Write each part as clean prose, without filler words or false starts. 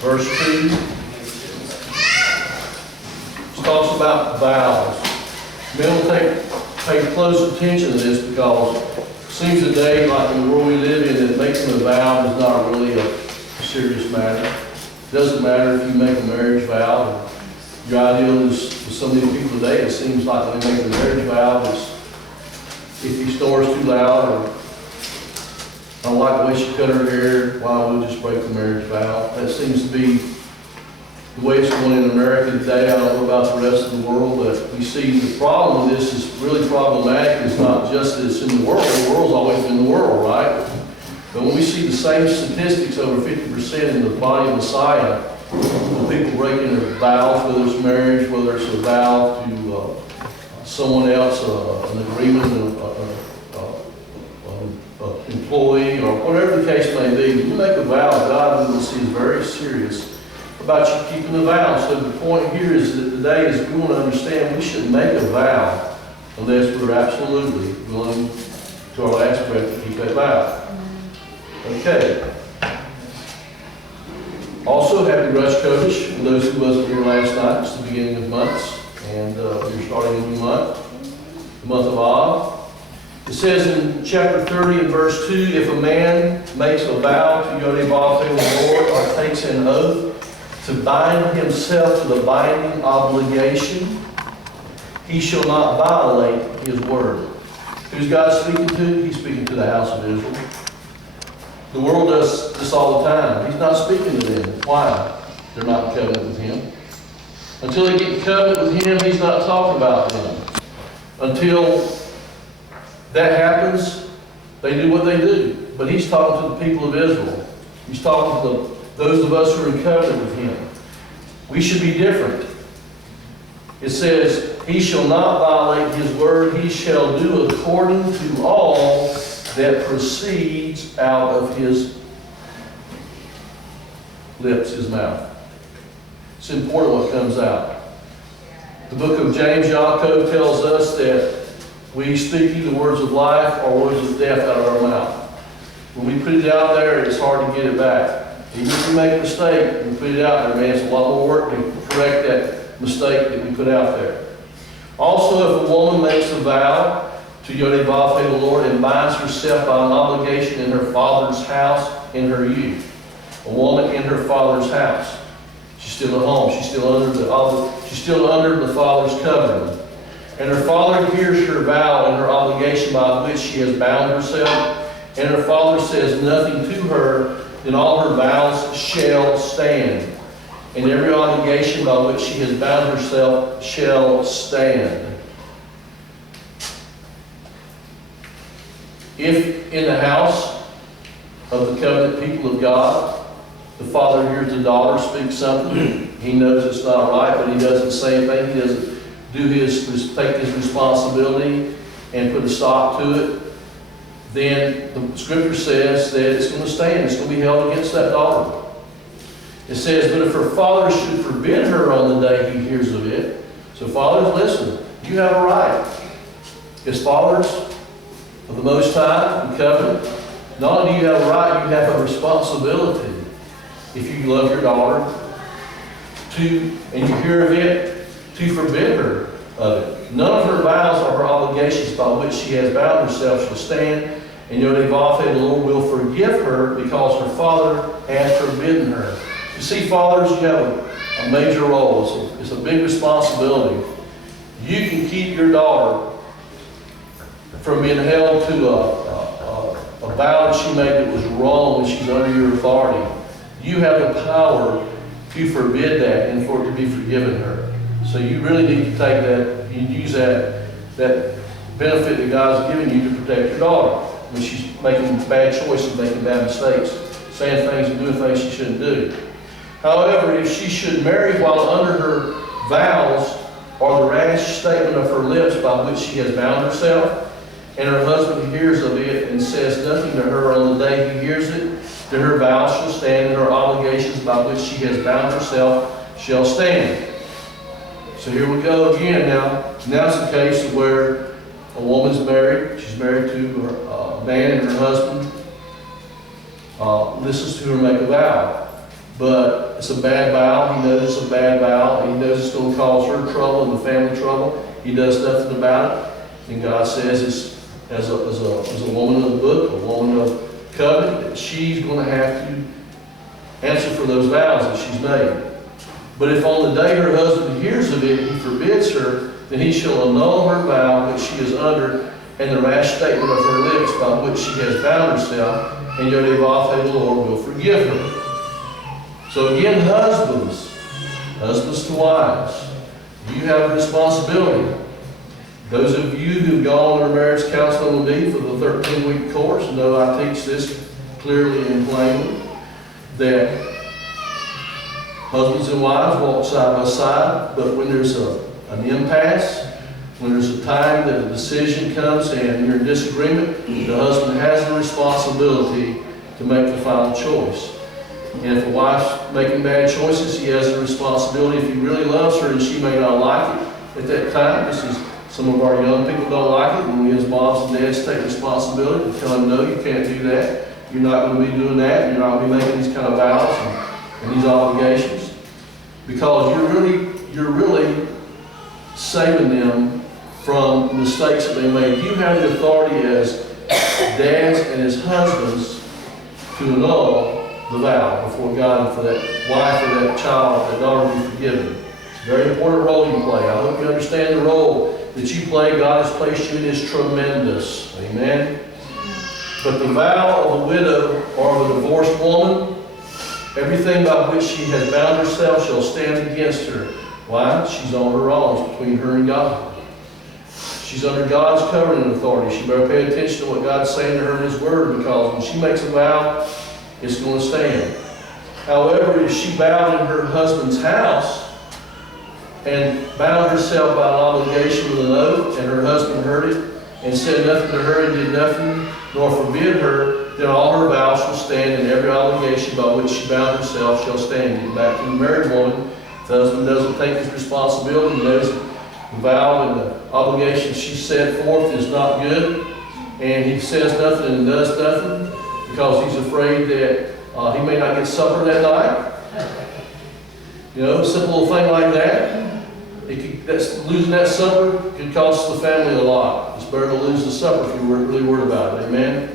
verse 2. It talks about vows. Men will pay close attention to this because it seems today, like in the world we live in, that making a vow is not really a serious matter. It doesn't matter if you make a marriage vow. Your ideal is, for some of these people today, it seems like when they make a marriage vow, if he snores too loud, or I don't like the way she cut her hair, why we'll just break the marriage vow. That seems to be the way it's going in America today. I don't know about the rest of the world, but we see the problem with this is really problematic. It's not just that it's in the world. The world's always been the world, right? But when we see the same statistics, over 50% in the body of Messiah, the people breaking their vows, whether it's marriage, whether it's a vow to someone else, an agreement, an employee, or whatever the case may be. When you make a vow, God will see is very serious about you keeping the vow. So the point here is that today is we want to understand we shouldn't make a vow unless we're absolutely willing to our last breath to keep that vow. Okay. Also, happy Rosh Chodesh for those who wasn't here last night. It's the beginning of months, and we're starting a new month, the month of Av. It says in chapter 30 and verse 2, if a man makes a vow to Yod Havav the Lord or takes an oath to bind himself to the binding obligation, he shall not violate his word. Who's God speaking to? He's speaking to the house of Israel. The world does this all the time. He's not speaking to them. Why? They're not in covenant with him. Until they get in covenant with him, he's not talking about them. Until that happens, they do what they do. But he's talking to the people of Israel. He's talking to those of us who are in covenant with him. We should be different. It says, he shall not violate his word. He shall do according to all that proceeds out of his lips, his mouth. It's important what comes out. The book of James, Yaakov tells us that we speak either words of life or words of death out of our mouth. When we put it out there, it's hard to get it back. Even if we make a mistake, we put it out there, man, it's a lot more work to correct that mistake that we put out there. Also, if a woman makes a vow to Yod Havav the Lord and binds herself by an obligation in her father's house in her youth. A woman in her father's house. She's still at home. She's still under the father's covenant. And her father hears her vow and her obligation by which she has bound herself, and her father says nothing to her, then all her vows shall stand. And every obligation by which she has bound herself shall stand. If in the house of the covenant people of God, the father hears the daughter speak something, he knows it's not right, but he doesn't say anything, he doesn't take his responsibility and put a stop to it, then the scripture says that it's going to stand, it's going to be held against that daughter. It says, but if her father should forbid her on the day he hears of it, so fathers, listen, you have a right. As fathers of the Most High and covenant, not only do you have a right, you have a responsibility. If you love your daughter, and you hear of it, to forbid her of it. None of her vows or her obligations by which she has bound herself shall stand, and Yod Havav the Lord will forgive her because her father has forbidden her. You see, fathers, you have a major role. It's a big responsibility. You can keep your daughter from being held to a vow that she made that was wrong when she's under your authority. You have the power to forbid that and for it to be forgiven her. So you really need to take that and use that benefit that God's given you to protect your daughter when she's making bad choices, making bad mistakes, saying things and doing things she shouldn't do. However, if she should marry while under her vows or the rash statement of her lips by which she has bound herself, and her husband hears of it and says nothing to her on the day he hears it, then her vows shall stand, and her obligations by which she has bound herself shall stand. So here we go again now. Now it's a case where a woman's married. She's married to her man, and her husband listens to her make a vow. but it's a bad vow. He knows it's a bad vow, and he knows it's going to cause her trouble and the family trouble. He does nothing about it. And God says, as a woman of the book, a woman of covenant, that she's going to have to answer for those vows that she's made. But if on the day her husband hears of it, he forbids her, then he shall annul her vow which she is under, and the rash statement of her lips by which she has bound herself, and Yodevath, the Lord, will forgive her. So again, husbands to wives, you have a responsibility. Those of you who've gone under marriage counseling with me for the 13-week course know I teach this clearly and plainly, that husbands and wives walk side by side, but when there's an impasse, when there's a time that a decision comes and you're in disagreement, the husband has the responsibility to make the final choice. And if a wife's making bad choices, he has the responsibility. If he really loves her and she may not like it at that time, this is some of our young people don't like it, when we as moms and dads take responsibility to tell them, no, you can't do that. You're not going to be doing that. You're not going to be making these kind of vows and these obligations. Because you're really saving them from mistakes that they made. You have the authority as dads and as husbands to annul the vow before God and for that wife or that child, that daughter to be forgiven. It's a very important role you play. I hope you understand the role that you play. God has placed you in is tremendous. Amen. But the vow of a widow or of a divorced woman, everything by which she has bound herself shall stand against her. Why? She's on her own. It's between her and God. She's under God's covenant authority. She better pay attention to what God's saying to her in His Word, because when she makes a vow, it's going to stand. However, if she bowed in her husband's house and bound herself by an obligation with an oath, and her husband heard it and said nothing to her and did nothing, nor forbid her, then all her vows shall stand, and every obligation by which she bound herself shall stand. Get back to the married woman. If the husband doesn't take his responsibility, knows the vow and the obligation she set forth is not good, and he says nothing and does nothing because he's afraid that he may not get supper that night. You know, a simple little thing like that. Losing that supper could cost the family a lot. It's better to lose the supper if you're really worried about it. Amen?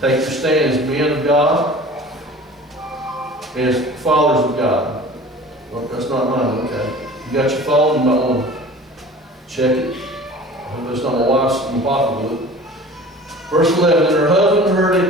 Take your stand as men of God, as fathers of God. Well, that's not mine, okay. You got your phone, you might want to check it. I hope that's not my wife's in the pocket with it. Verse 11, and her husband heard it,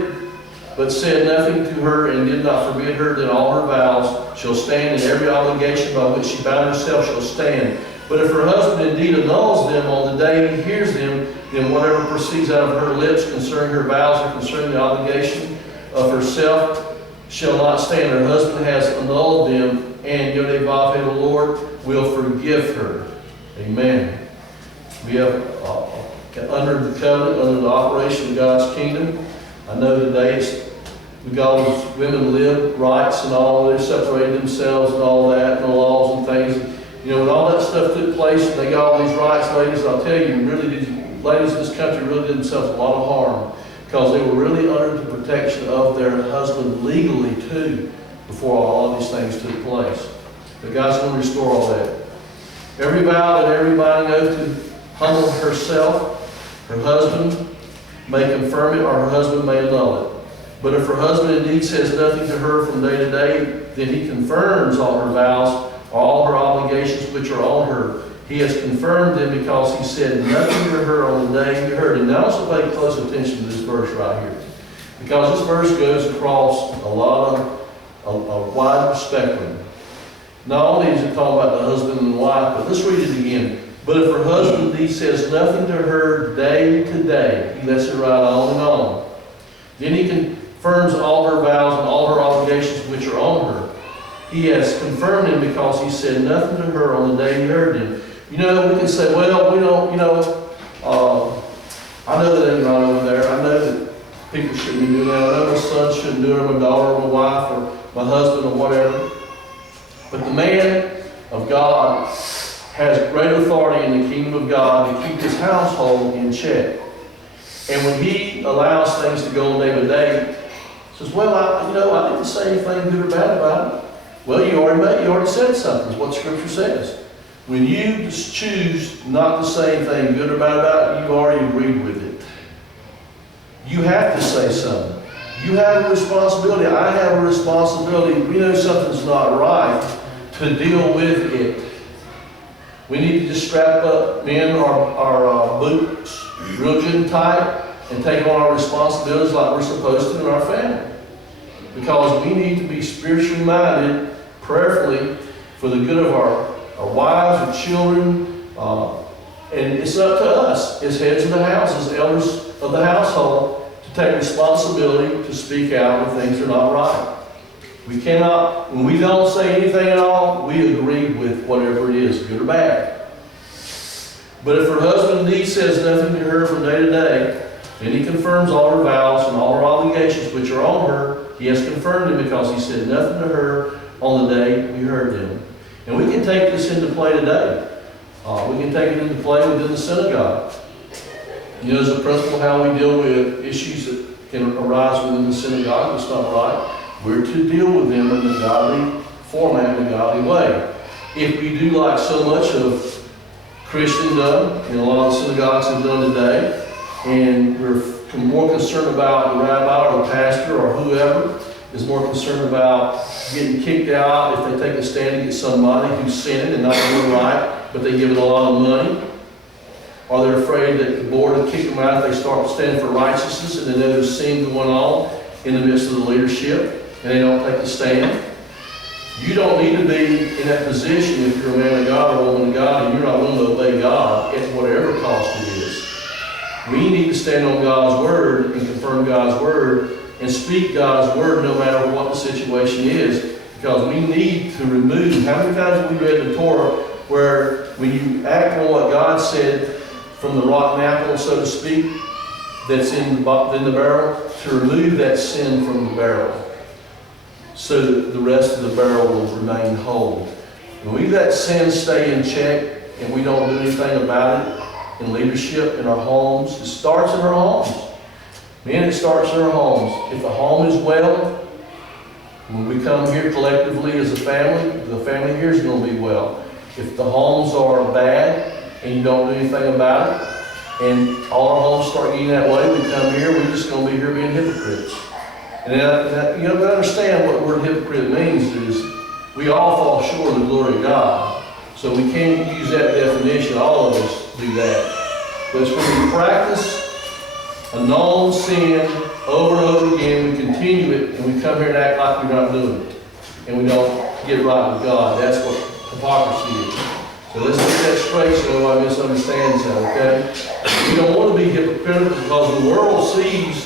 but said nothing to her and did not forbid her, then all her vows shall stand, and every obligation by which she bound herself shall stand. But if her husband indeed annuls them on the day he hears them, then whatever proceeds out of her lips concerning her vows or concerning the obligation of herself shall not stand. Her husband has annulled them, and Yodevath, the Lord, will forgive her. Amen. We have, under the covenant, under the operation of God's kingdom, I know today we got all these women live rights and all, they separated themselves and all that, and the laws and things. You know, when all that stuff took place and they got all these rights, ladies, I'll tell you, ladies in this country really did themselves a lot of harm, because they were really under the protection of their husband legally too, before all of these things took place. But God's going to restore all that. Every vow and every binding oath to humble herself, her husband may confirm it, or her husband may annul it. But if her husband indeed says nothing to her from day to day, then he confirms all her vows, all her obligations which are on her. He has confirmed them because he said nothing to her on the day he heard him. Now also pay close attention to this verse right here, because this verse goes across a wide spectrum. Not only is it talking about the husband and the wife, but let's read it again. But if her husband indeed says nothing to her day to day, he lets it ride on and on. Then he confirms all her vows and all her obligations which are on her. He has confirmed him because he said nothing to her on the day he heard him. You know, we can say, well, we don't, you know, I know that they're not over there. I know that people shouldn't be doing that. I know my son shouldn't do it, or my daughter, or my wife, or my husband, or whatever. But the man of God has great authority in the kingdom of God to keep his household in check. And when he allows things to go on day to day, says, well, I didn't say anything good or bad about it. Well, you already said something. It's what Scripture says. When you just choose not to say anything good or bad about it, you've already agreed with it. You have to say something. You have a responsibility. I have a responsibility. We know something's not right to deal with it. We need to just strap up, men, our boots real good and tight and take on our responsibilities like we're supposed to in our family. Because we need to be spiritually minded, prayerfully, for the good of our wives, our children, and it's up to us as heads of the house, as elders of the household, to take responsibility to speak out when things are not right. We cannot, when we don't say anything at all, we agree with whatever it is, good or bad. But if her husband indeed says nothing to her from day to day, then he confirms all her vows and all her obligations which are on her. He has confirmed them because he said nothing to her on the day we heard them. And we can take this into play today. We can take it into play within the synagogue. You know, as a principle, how we deal with issues that can arise within the synagogue that's not right. We're to deal with them in the godly format, in the godly way. If we do like so much of Christendom, and a lot of synagogues have done today, and we're more concerned about the rabbi or the pastor or whoever is more concerned about getting kicked out if they take a stand against somebody who's sinning and not doing right, but they give it a lot of money. Or they're afraid that the board will kick them out if they start standing for righteousness and they know there's sin going on in the midst of the leadership and they don't take a stand. You don't need to be in that position if you're a man of God or a woman of God and you're not willing to obey God at whatever cost it is. We need to stand on God's word and confirm God's word and speak God's word no matter what the situation is, because we need to remove. How many times have we read the Torah where when you act on what God said from the rotten apple, so to speak, that's in the barrel, to remove that sin from the barrel so that the rest of the barrel will remain whole. When we let sin stay in check and we don't do anything about it in leadership, in our homes, it starts in our homes. Man, it starts in our homes. If the home is well, when we come here collectively as a family, the family here is going to be well. If the homes are bad and you don't do anything about it, and all our homes start getting that way, we come here, we're just going to be here being hypocrites. And you know, to understand what the word hypocrite means is we all fall short of the glory of God. So we can't use that definition. All of us do that. But it's when we practice a known sin over and over again, we continue it, and we come here and act like we're not doing it. And we don't get right with God. That's what hypocrisy is. So let's get that straight so nobody misunderstands that, okay? We don't want to be hypocritical because the world sees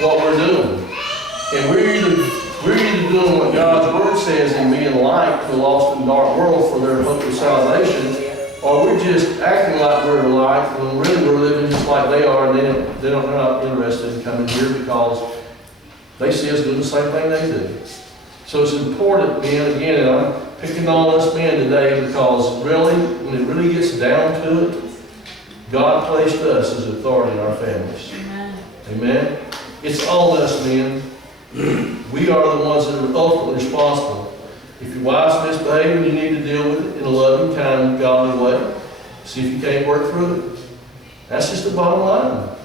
what we're doing. And we're either doing what God's word says and being light to a lost and dark world for their hope of salvation, or we're just acting like we're light when really we're living just like they are, and they're not interested in coming here because they see us doing the same thing they do. So it's important, men, again, and I'm picking on us men today because really, when it really gets down to it, God placed us as authority in our families. Amen. Amen? It's on us, men. We are the ones that are ultimately responsible. If your wife's misbehaving, you need to deal with it in a loving, kind, godly way. See if you can't work through it. That's just the bottom line.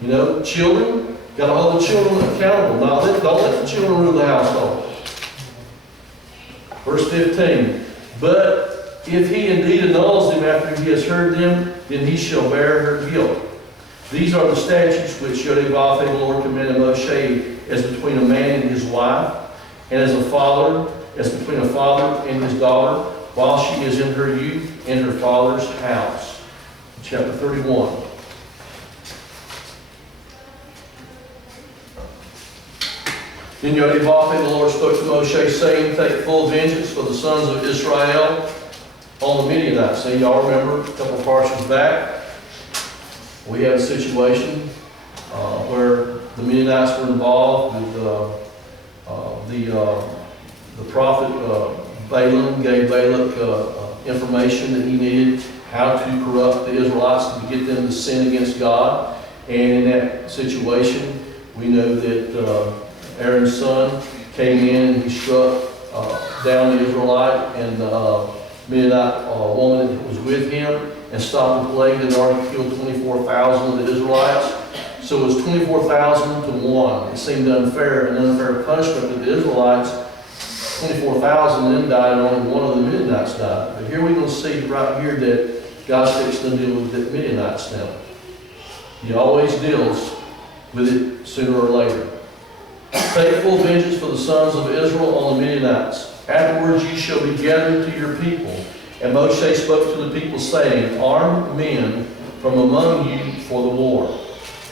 You know, children, got to hold the children accountable. Don't let the children rule the household. Verse 15. But if he indeed annuls them after he has heard them, then he shall bear her guilt. These are the statutes which Yodivah, the Lord, commanded Moshe as between a man and his wife, and as between a father and his daughter, while she is in her youth in her father's house. Chapter 31. Then Yodivah, the Lord, spoke to Moshe, saying, take full vengeance for the sons of Israel on the Midianites. Now, y'all remember a couple of Parshas back, we had a situation where the Midianites were involved with the prophet Balaam gave Balak information that he needed how to corrupt the Israelites to get them to sin against God. And in that situation, we know that Aaron's son came in and he struck down the Israelite and the Midianite woman that was with him and stopped the plague that had already killed 24,000 of the Israelites. So it was 24,000 to 1. It seemed unfair, an unfair punishment that the Israelites, 24,000 then died and only one of the Midianites died. But here we're going to see right here that God's fixing to deal with the Midianites now. He always deals with it sooner or later. Take full vengeance for the sons of Israel on the Midianites. Afterwards ye shall be gathered to your people. And Moshe spoke to the people, saying, Arm men from among you for the war,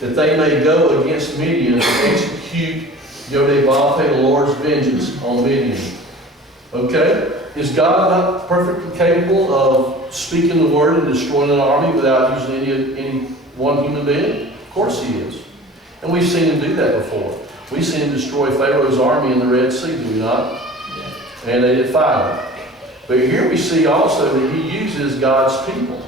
that they may go against Midian and execute Yodeh-Vav, the Lord's vengeance on Midian. Okay? Is God not perfectly capable of speaking the word and destroying an army without using any one human being? Of course He is. And we've seen Him do that before. We've seen Him destroy Pharaoh's army in the Red Sea, do we not? Yeah. And they did fight Him. But here we see also that He uses God's people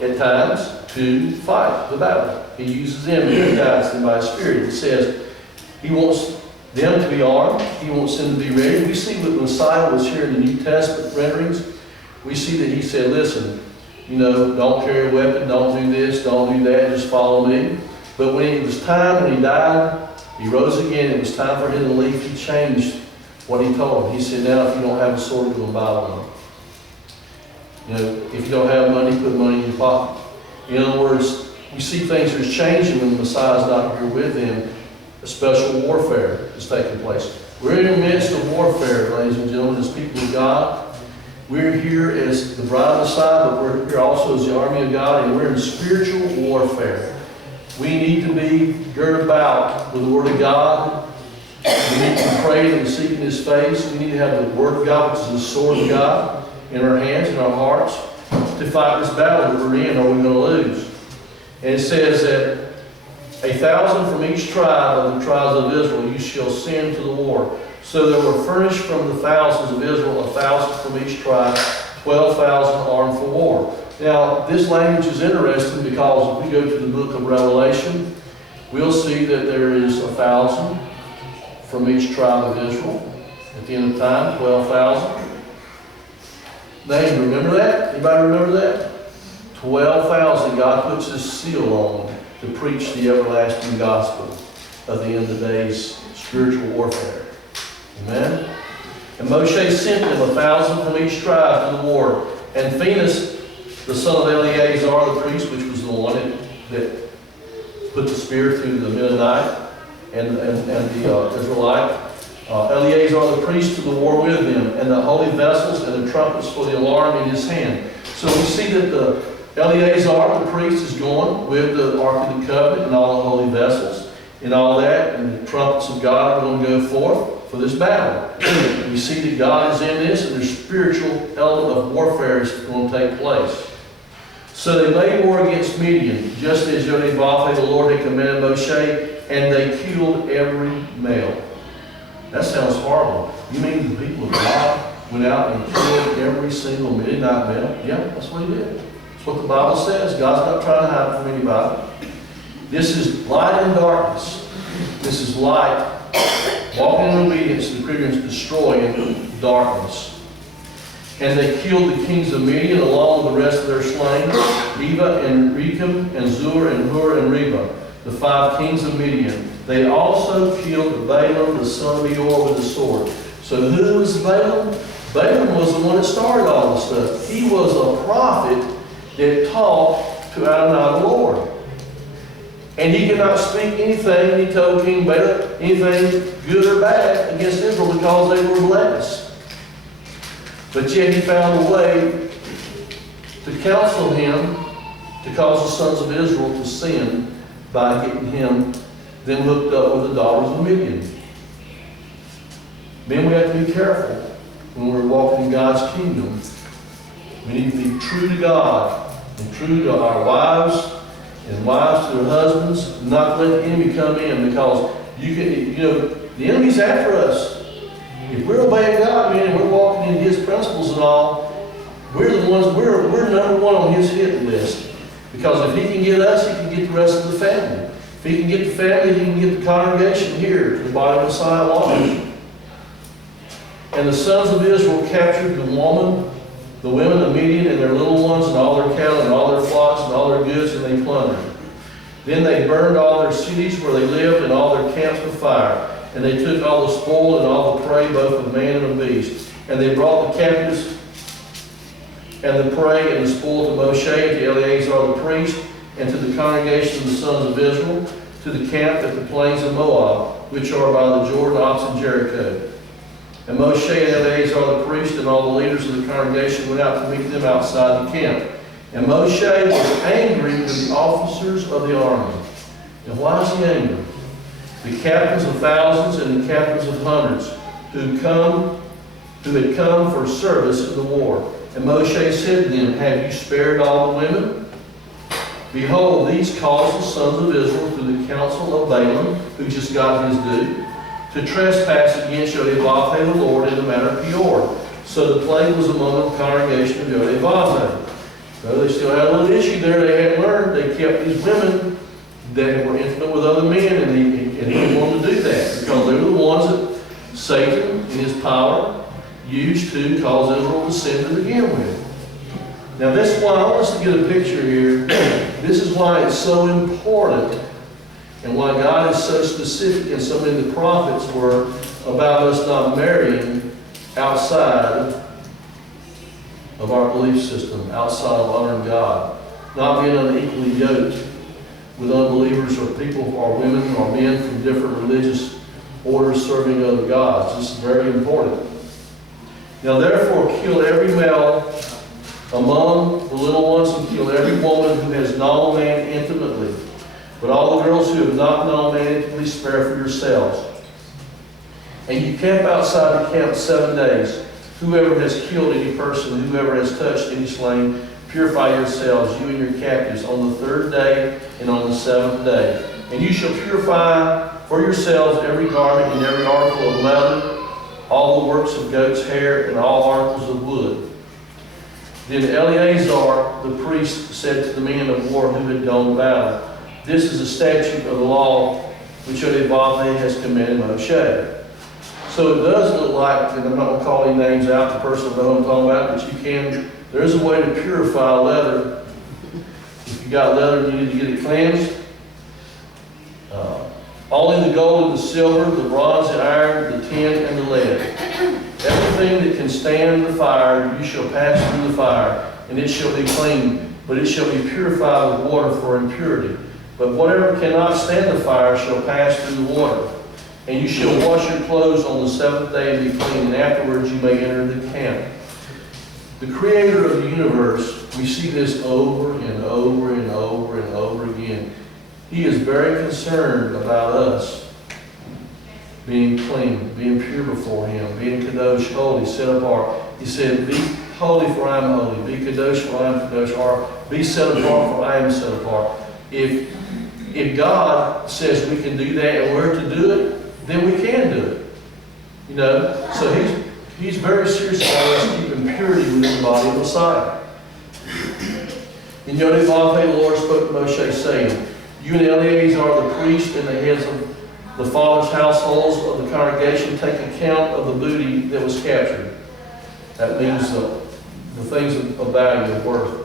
at times to fight the battle. He uses them and guides them by His Spirit. It says He wants them to be armed. He wants them to be ready. We see when Messiah was here in the New Testament renderings, we see that He said, listen, don't carry a weapon, don't do this, don't do that, just follow me. But when it was time, when He died, He rose again, it was time for Him to leave, He changed what He told them. He said, now if you don't have a sword, go and buy one. If you don't have money, put money in your pocket. In other words, we see things are changing when the Messiah's not here with them. A special warfare is taking place. We're in the midst of warfare, ladies and gentlemen, as people of God. We're here as the bride of Messiah, but we're here also as the army of God, and we're in spiritual warfare. We need to be girded about with the Word of God. We need to be praying and seeking His face. We need to have the Word of God, which is the sword of God, in our hands, in our hearts, to fight this battle that we're in, or we're going to lose. And it says that 1,000 from each tribe of the tribes of Israel you shall send to the war. So there were furnished from the thousands of Israel 1,000 from each tribe, 12,000 armed for war. Now, this language is interesting because if we go to the book of Revelation, we'll see that there is 1,000 from each tribe of Israel. At the end of time, 12,000. Name, remember that? Anybody remember that? 12,000 God puts His seal on to preach the everlasting gospel of the end of days spiritual warfare. Amen? And Moshe sent them 1,000 from each tribe to the war. And Phinehas, the son of Eleazar the priest, which was the one that put the spear through the Midianite and the Israelite, Eleazar the priest to the war with them, and the holy vessels and the trumpets for the alarm in his hand. So we see that the Eleazar the priest is going with the Ark of the Covenant and all the holy vessels and all that, and the trumpets of God are going to go forth for this battle. We see that God is in this, and the spiritual element of warfare is going to take place. So they made war against Midian, just as Yodeh-Vav, the Lord, had commanded Moshe, and they killed every male. That sounds horrible. You mean the people of God went out and killed every single Midianite male? Yeah, that's what He did. That's what the Bible says. God's not trying to hide from anybody. This is light and darkness. This is light, walking in obedience to the Creator, destroying darkness. And they killed the kings of Midian along with the rest of their slain, Eva and Rechem and Zur and Hur and Reba, the 5 kings of Midian. They also killed Balaam, the son of Beor, with the sword. So who was Balaam? Balaam was the one that started all this stuff. He was a prophet that talked to Adonai the Lord. And he could not speak anything, he told King Balaam, anything good or bad against Israel because they were blessed. But yet he found a way to counsel him to cause the sons of Israel to sin by getting him then hooked up with the daughters of Midian. Men, we have to be careful when we're walking in God's kingdom. We need to be true to God and true to our wives and wives to their husbands. Not let the enemy come in, because the enemy's after us. If we're obeying God, man, and we're walking in His principles and all, we're the ones, we're number one on His hit list. Because if He can get us, He can get the rest of the family. If He can get the family, He can get the congregation here to the body of Messiah Lodge. And the sons of Israel captured the women of Midian and their little ones and all their cattle and all their flocks and all their goods, and they plundered. Then they burned all their cities where they lived and all their camps with fire. And they took all the spoil and all the prey, both of man and of beast. And they brought the captives and the prey and the spoil to Moshe and to Eleazar the priest and to the congregation of the sons of Israel, to the camp at the plains of Moab, which are by the Jordan opposite Jericho. And Moshe and Eleazar the priest and all the leaders of the congregation went out to meet them outside the camp. And Moshe was angry with the officers of the army. And why is he angry? The captains of thousands and the captains of hundreds who had come for service in the war. And Moshe said to them, have you spared all the women? Behold, these caused the sons of Israel through the counsel of Balaam, who just got his due, to trespass against Yodevah the Lord in the matter of Peor. So the plague was among the congregation of Yodevah. So they still had a little issue there. They had learned. They kept these women that were intimate with other men, and he didn't want to do that because they were the ones that Satan, in his power, used to cause Israel to sin to begin with. Now that's why I want us to get a picture here. This is why it's so important and why God is so specific, and so many of the prophets were about us not marrying outside of our belief system, outside of honoring God, not being unequally yoked with unbelievers or people or women or men from different religious orders serving other gods. This is very important. Now therefore kill every male among the little ones, and kill every woman who has known man intimately. But all the girls who have not known man intimately, spare for yourselves. And you camp outside the camp 7 days. Whoever has killed any person, whoever has touched any slain, purify yourselves, you and your captives, on the 3rd day and on the 7th day. And you shall purify for yourselves every garment and every article of leather, all the works of goat's hair, and all articles of wood. Then Eleazar the priest said to the men of war who had gone to battle, this is a statute of the law which Yodevah has commanded Moshe. So it does look like, and I'm not going to call any names out, the person knows what I'm talking about, but you can, there is a way to purify leather. If you got leather and you need to get it cleansed, only the gold and the silver, the bronze, the iron, the tin, and the lead. Everything that can stand the fire, you shall pass through the fire, and it shall be clean, but it shall be purified with water for impurity. But whatever cannot stand the fire shall pass through the water. And you shall wash your clothes on the 7th day and be clean, and afterwards you may enter the camp. The Creator of the universe, we see this over and over and over and over again. He is very concerned about us being clean, being pure before Him, being kadosh, holy, set apart. He said, be holy for I am holy, be kadosh for I am kadosh, or be set apart for I am set apart. If God says we can do that and we're to do it, then we can do it. You know, so He's very serious about us keeping purity within the body of Messiah. In Yodevah, the Lord spoke to Moshe, saying, you and Eleazar the priest and the heads of the fathers' households of the congregation take account of the booty that was captured. That means the things of value, of worth,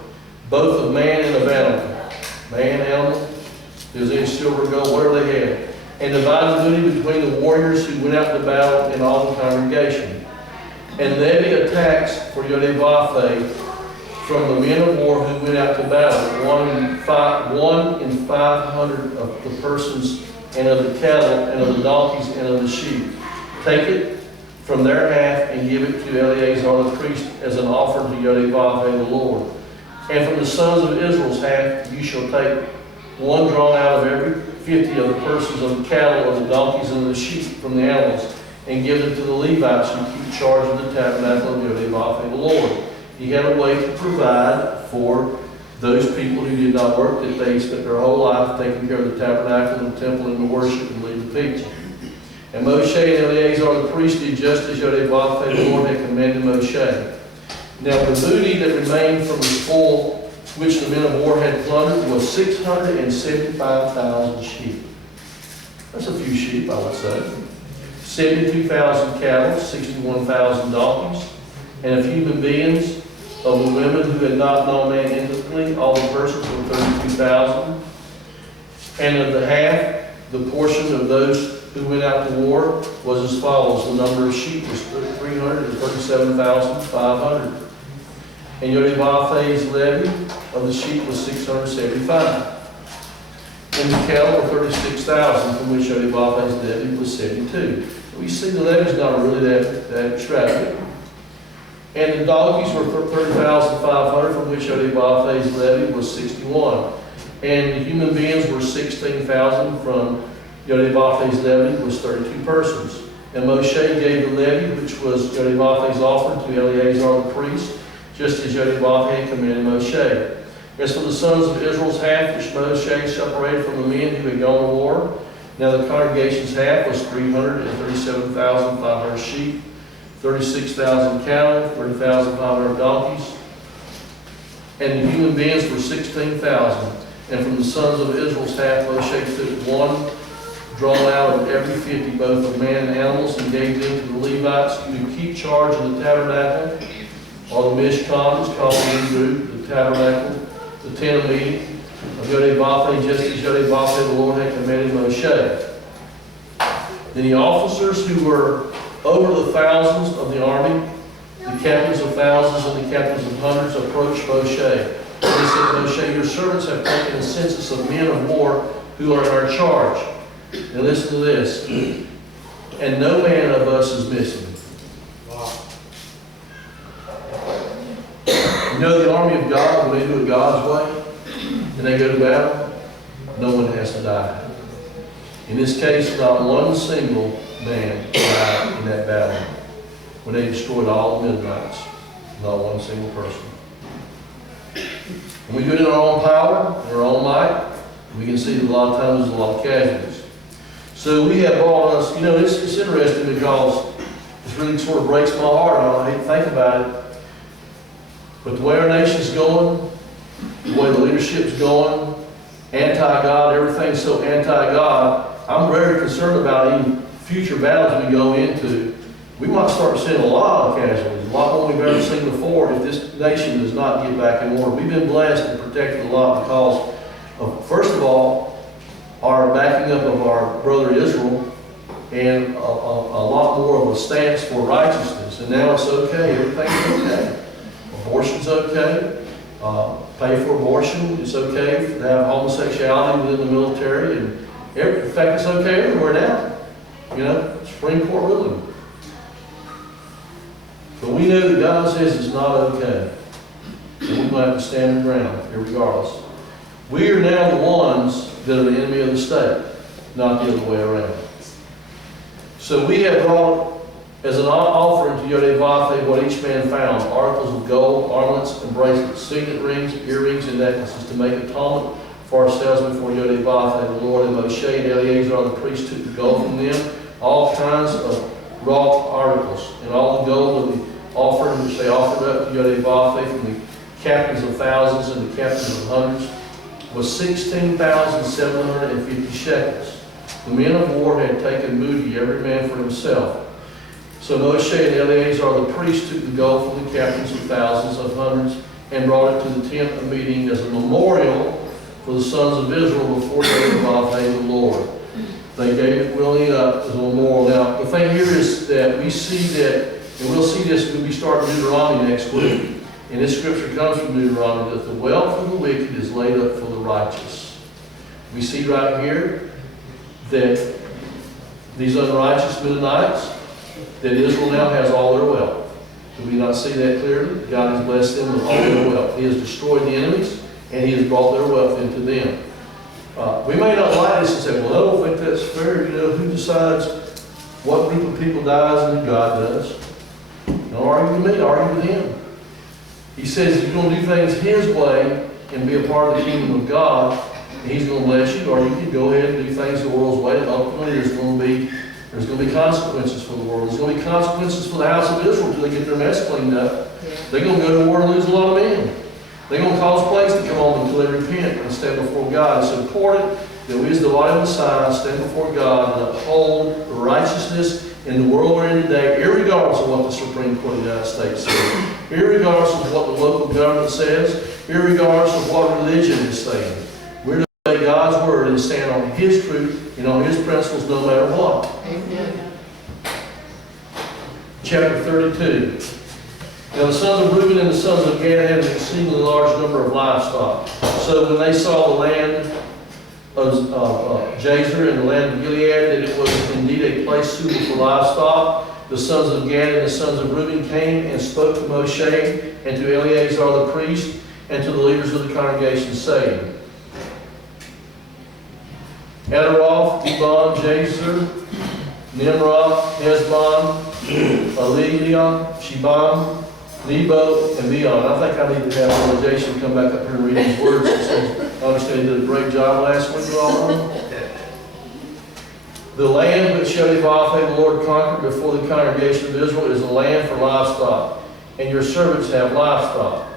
both of man and of animal. Man, animal, if there's any silver, gold, whatever they had. And divide the booty between the warriors who went out to battle and all the congregation. And levy a tax for Yodevah from the men of war who went out to battle, 1 in 500 of the persons, and of the cattle, and of the donkeys, and of the sheep. Take it from their half and give it to Eleazar the priest as an offering to Yodevah the Lord. And from the sons of Israel's half you shall take 1 drawn out of every 50 of the persons of the cattle, of the donkeys, and of the sheep from the animals, and give them to the Levites who keep charge of the tabernacle of Yodevah the Lord. He had a way to provide for those people who did not work, that they spent their whole life taking care of the tabernacle and the temple and the worship and lead the people. And Moshe and Eleazar the priest did just as Yodevah the Lord had commanded Moshe. Now the booty that remained from the spoil which the men of war had plundered was 675,000 sheep. That's a few sheep, I would say. 72,000 cattle, 61,000 donkeys, and of human beings, of the women who had not known man intimately, all the persons were 32,000. And of the half, the portion of those who went out to war was as follows. The number of sheep was 337,500. And Yodibafe's levy of the sheep was 675. And the cattle were 36,000, from which Yodibafe's levy was 72. So we see the levy's not really that extravagant. And the donkeys were 30,500, from which Yodibafe's levy was 61. And the human beings were 16,000, from Yodibafe's levy was 32 persons. And Moshe gave the levy, which was Yodibafe's offering, to Eleazar the priest, just as Yodibafe had commanded Moshe. As for the sons of Israel's half, which Moshe separated from the men who had gone to war, now the congregation's half was 337,500 sheep, 36,000 cattle, 30,500 donkeys, and the human beings were 16,000. And from the sons of Israel's half, Moshe took one drawn out of every 50, both of man and animals, and gave them to the Levites who keep charge of the tabernacle, or the Mishkan, is called in Hebrew, the tabernacle, the tent of meeting of Yodibafe, just as Yodibafe the Lord had commanded Moshe. Then the officers who were over the thousands of the army, the captains of thousands and the captains of hundreds, approached Moshe. They said, Moshe, your servants have taken a census of men of war who are in our charge. And listen to this. And no man of us is missing. Wow. You know the army of God, when they do it God's way, and they go to battle, no one has to die. In this case, not one single man died in that battle. When they destroyed all the Midianites, not one single person. And we do it in our own power, in our own might, we can see that a lot of times there's a lot of casualties. So we have brought us, you know, it's interesting because it really sort of breaks my heart. I hate to think about it. But the way our nation's going, the way the leadership's going, anti-God, everything's so anti-God, I'm very concerned about any future battles we go into. We might start seeing a lot of casualties, a lot more than we've ever seen before if this nation does not get back in order. We've been blessed and protected a lot because of, first of all, our backing up of our brother Israel and a lot more of a stance for righteousness. And now it's okay, everything's okay. Abortion's okay. Pay for abortion, it's okay to have homosexuality within the military. And in fact, it's okay everywhere now. You know, Supreme Court ruling. But we know that God says it's not okay. And we might have to stand our ground, regardless. We are now the ones that are the enemy of the state, not the other way around. So we have brought as an offering to Yodibafe what each man found: articles of gold, ornaments, and bracelets, signet rings, earrings, and necklaces, to make atonement for ourselves before Yodibafe the Lord. And Moshe and Eleazar the priest took the gold from them, all kinds of wrought articles, and all the gold of the offering which they offered up to Yodibafe from the captains of thousands and the captains of hundreds was 16,750 shekels. The men of war had taken booty, every man for himself. So Moshe and Eleazar the priest took the gold from the captains of thousands, of hundreds, and brought it to the tent of meeting as a memorial for the sons of Israel before Yodibafe the Lord. They gave it willingly up as a memorial. Now, the thing here is that we see that, and we'll see this when we start Deuteronomy next week, and this scripture comes from Deuteronomy, that the wealth of the wicked is laid up for the righteous. We see right here that these unrighteous Midianites, that Israel now has all their wealth. Do we not see that clearly? God has blessed them with all their wealth. He has destroyed the enemies, and He has brought their wealth into them. We may not like this and say, well, I don't think that's fair. You know, who decides what group of people dies and who God does? Don't argue with me, argue with Him. He says if you're going to do things His way and be a part of the kingdom of God, and He's going to bless you, or you can go ahead and do things the world's way, and ultimately there's going to be consequences for the world. There's going to be consequences for the house of Israel until they get their mess cleaned up. They're going to go to war and lose a lot of men. They're going to cause plagues to come on until they repent and stand before God. It's important that we as the light of Messiah stand before God and uphold the righteousness in the world we're in today, irregardless of what the Supreme Court of the United States says, irregardless of what the local government says, irregardless of what religion is saying. We're to obey God's word and stand on His truth and on His principles no matter what. Amen. Chapter 32. Now the sons of Reuben and the sons of Gad had an exceedingly large number of livestock. So when they saw the land of Jazer and the land of Gilead, that it was indeed a place suitable for livestock, the sons of Gad and the sons of Reuben came and spoke to Moshe and to Eleazar the priest and to the leaders of the congregation, saying, Adaroth, Dibon, Jazer, Nimrod, Hezbon, Eliam, Shebam, Nebo, and Beon. I think I need to have Realization come back up here and read these words. I understand he did a great job last week with all of them. The land which Shadivah the Lord conquered before the congregation of Israel is a land for livestock, and your servants have livestock.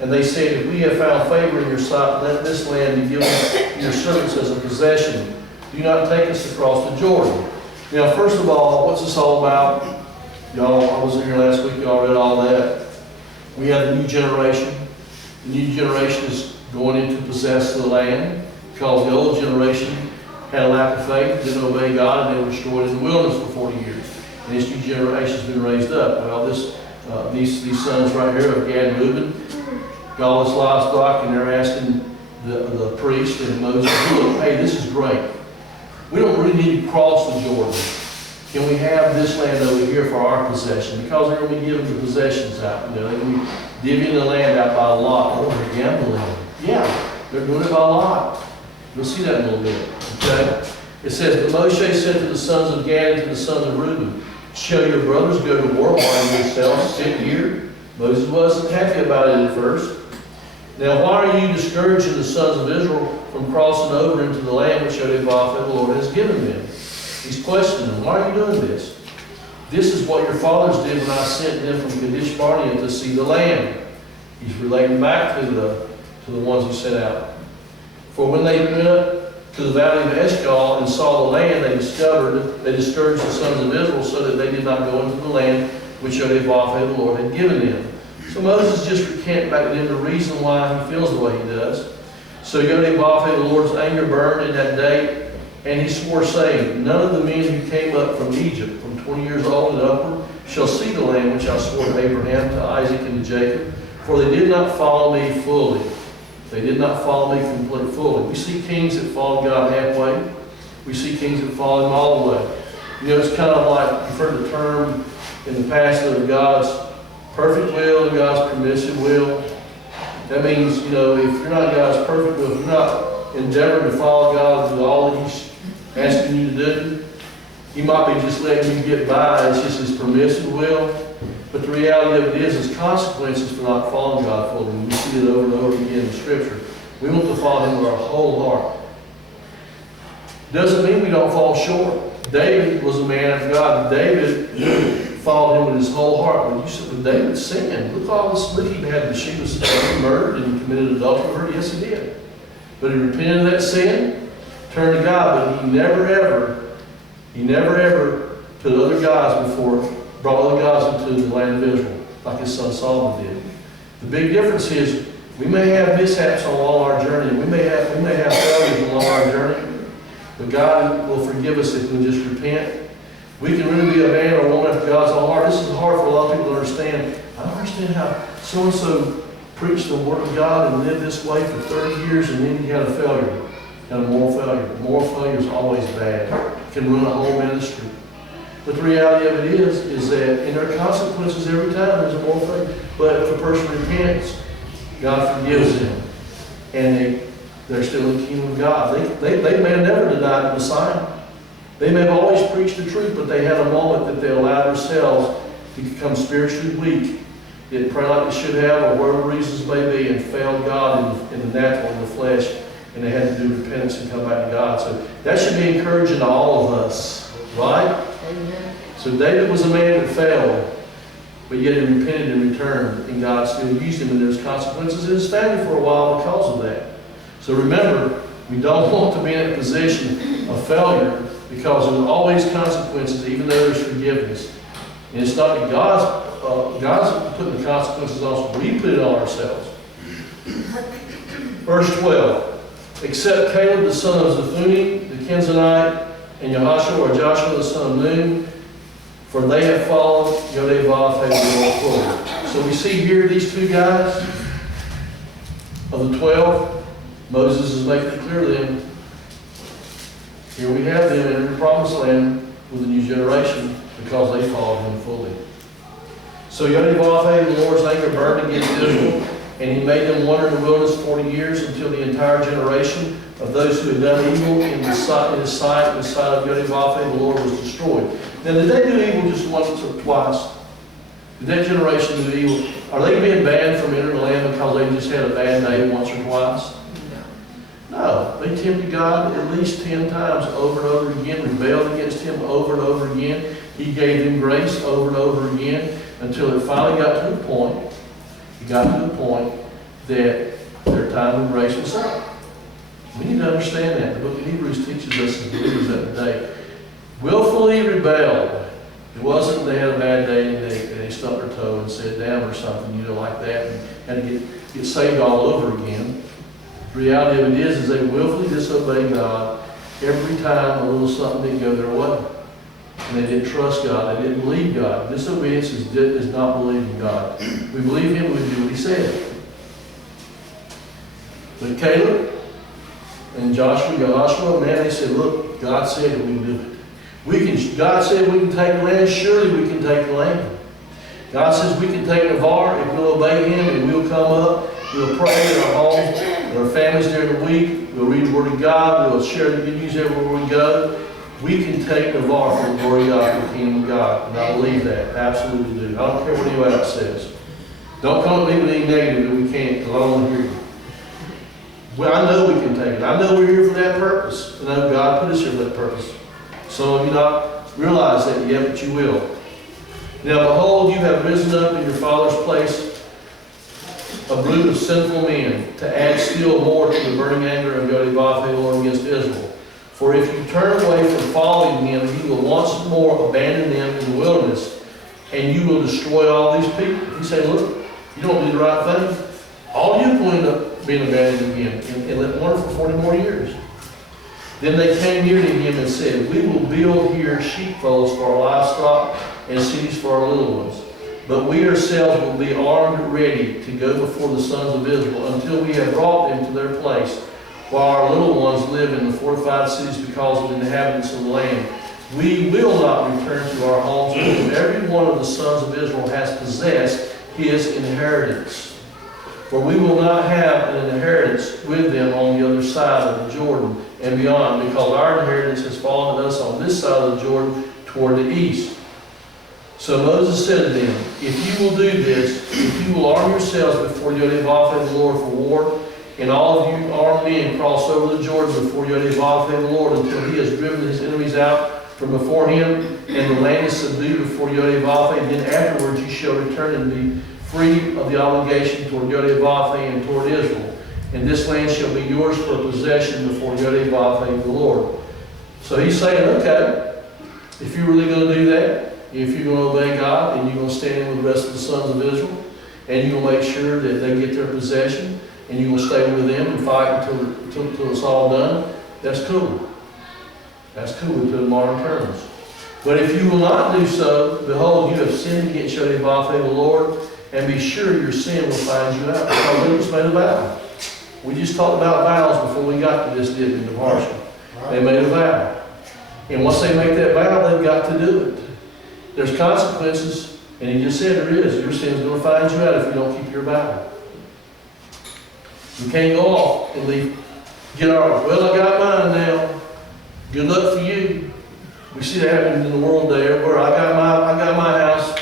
And they said, if we have found favor in your sight, let this land be given to your servants as a possession. Do not take us across the Jordan. Now, first of all, what's this all about? Y'all, I was in here last week, y'all read all that. We have a new generation. The new generation is going in to possess the land because the old generation had a lack of faith, didn't obey God, and they were destroyed in the wilderness for 40 years. And this new generation has been raised up. Well, these sons right here of Gad and Reuben got all this livestock, and they're asking the priest and Moses, look, hey, this is great. We don't really need to cross the Jordan. Can we have this land over here for our possession? Because they're going to be giving the possessions out. They're going to be divvying the land out by a lot. Oh, they're gambling. Yeah, they're doing it by a lot. You'll see that in a little bit. Okay? It says, but Moshe said to the sons of Gad and to the sons of Reuben, shall your brothers go to war while yourselves sit here? Moses wasn't happy about it at first. Now, why are you discouraging the sons of Israel from crossing over into the land which Shadivah the Lord has given them? He's questioning them. Why are you doing this? This is what your fathers did when I sent them from Kadesh Barnea to see the land. He's relating back to the ones he sent out. For when they went up to the valley of Eshcol and saw the land, they discouraged the sons of Israel so that they did not go into the land which Shadivah the Lord had given them. So Moses just recant back to them the reason why he feels the way he does. So Shadivah the Lord's anger burned in that day, and he swore, saying, none of the men who came up from Egypt, from 20 years old and upward, shall see the land which I swore to Abraham, to Isaac, and to Jacob, for they did not follow me fully. They did not follow me fully. We see kings that follow God halfway. We see kings that follow Him all the way. It's kind of like, you've heard the term in the past of God's perfect will and God's permissive will. That means, if you're not God's perfect will, if you're not endeavoring to follow God with all that He's asking you to do, He might be just letting you get by. It's just His permissive will. But the reality of it is consequences for not following God fully. We see it over and over again in Scripture. We want to follow Him with our whole heart. Doesn't mean we don't fall short. David was a man of God. David followed Him with his whole heart. When you said when David sinned, look all this. Look, he had she was murdered and he committed adultery with her. Yes, he did. But he repented of that sin, turned to God. But he never ever put other gods brought other gods into the land of Israel, like his son Solomon did. The big difference is we may have mishaps along our journey. We may have failures along our journey, but God will forgive us if we just repent. We can really be a man or a woman after God's own heart. This is hard for a lot of people to understand. I don't understand how so-and-so preached the Word of God and lived this way for 30 years and then he had a failure, had a moral failure. Moral failure is always bad. It can ruin a whole ministry. But the reality of it is that, and there are consequences every time there's a moral failure. But if a person repents, God forgives them. And they're still in the kingdom of God. They may have never denied the Messiah. They may have always preached the truth, but they had a moment that they allowed themselves to become spiritually weak, didn't pray like they should have, or whatever reasons may be, and failed God in the natural, in the flesh, and they had to do repentance and come back to God. So that should be encouraging to all of us, right? Amen. So David was a man that failed, but yet he repented and returned, and God still used him, and there's consequences in his family for a while because of that. So remember, we don't want to be in a position of failure because there's always consequences, even though there's forgiveness. And it's not that God's putting the consequences on us, we put it on ourselves. Verse 12. Except Caleb the son of Zephuni, the Kenzanite, and Joshua the son of Nun, for they have followed Yodavav the Lord. So we see here these two guys of the 12. Moses is making it clear to them. Here we have them in the promised land with a new generation because they followed him fully. So Yodavav, the Lord's anger burned against Israel, and he made them wander in the wilderness 40 years until the entire generation of those who had done evil in his sight, in the sight of Yodavav, the Lord, was destroyed. Now, did they do evil just once or twice? Did that generation do evil? Are they being banned from entering the land because they just had a bad day once or twice? No. They tempted God at least 10 times over and over again, rebelled against him over and over again. He gave them grace over and over again until it finally got to the point. It got to the point that their time of grace was up. We need to understand that. The book of Hebrews teaches us as believers that today. Willfully rebelled. It wasn't they had a bad day and they stubbed their toe and said damn or something, like that, and had to get saved all over again. The reality of it is they willfully disobeyed God every time a little something didn't go their way. And they didn't trust God. They didn't believe God. Disobedience is not believing God. We believe him, we do what he said. But Caleb and Joshua, man, they said, look, God said that we can do it. God said we can take the land, surely we can take the land. God says we can take Navarre if we'll obey him and we'll come up, we'll pray in our homes, in our families during the week, we'll read the Word of God, we'll share the good news everywhere we go. We can take Navarre for the glory of God, for the kingdom of God. And I believe that. Absolutely do. I don't care what anybody else says. Don't come at me with any negative that we can't, because I don't want to hear you. Well, I know we can take it. I know we're here for that purpose. I know God put us here for that purpose. Some of you not realize that yet, but you will. Now behold, you have risen up in your father's place a brood of sinful men, to add still more to the burning anger of Yodavav, the Lord, against Israel. For if you turn away from following him, he will once more abandon them in the wilderness, and you will destroy all these people. He said, look, you don't do the right thing. All you will end up being abandoned again, and let wander for 40 more years. Then they came near to him and said, we will build here sheepfolds for our livestock and cities for our little ones. But we ourselves will be armed ready to go before the sons of Israel until we have brought them to their place, while our little ones live in the fortified cities because of the inhabitants of the land. We will not return to our homes until every one of the sons of Israel has possessed his inheritance. For we will not have an inheritance with them on the other side of the Jordan and beyond, because our inheritance has fallen to us on this side of the Jordan toward the east. So Moses said to them, if you will do this, if you will arm yourselves before Yodavav the Lord for war, and all of you armed men cross over the Jordan before Yodavav the Lord until he has driven his enemies out from before him, and the land is subdued before Yodavav, and then afterwards you shall return and be free of the obligation toward Yodavav and toward Israel. And this land shall be yours for possession before Yodavav the Lord. So he's saying, okay, if you're really going to do that, if you're going to obey God, and you're going to stand with the rest of the sons of Israel, and you're going to make sure that they get their possession, and you're going to stay with them and fight until it's all done, that's cool. That's cool to the modern terms. But if you will not do so, behold, you have sinned against Yodavav the Lord, and be sure your sin will find you out, because they just made a vow. We just talked about vows before we got to this, didn't we, in the Parsha. They made a vow. And once they make that vow, they've got to do it. There's consequences, and he just said there is. Your sin's going to find you out if you don't keep your vow. You can't go off and get our, well, I got mine now. Good luck for you. We see that happening in the world there, where I got my house.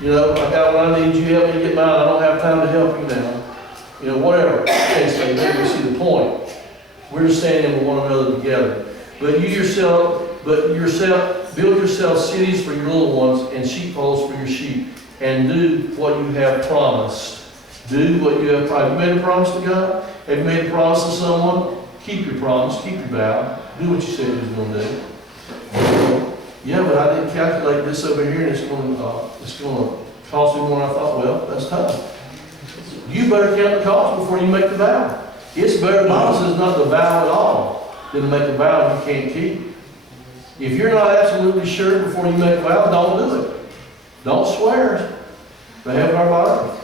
I got what I need. You help me get mine. I don't have time to help you now. Whatever case may be, we see the point. We're standing with one another together. But build yourself cities for your little ones and sheepfolds for your sheep, and do what you have promised. Do what you have promised. Have you made a promise to God? Have you made a promise to someone? Keep your promise. Keep your vow. Do what you said you was going to do. yeah, but I didn't calculate this over here, and it's going to cost me more than I thought. Well, that's tough. You better count the cost before you make the vow. It's better, the Bible says, not to vow at all than to make a vow you can't keep. If you're not absolutely sure before you make a vow, don't do it. Don't swear. They have in our Bible.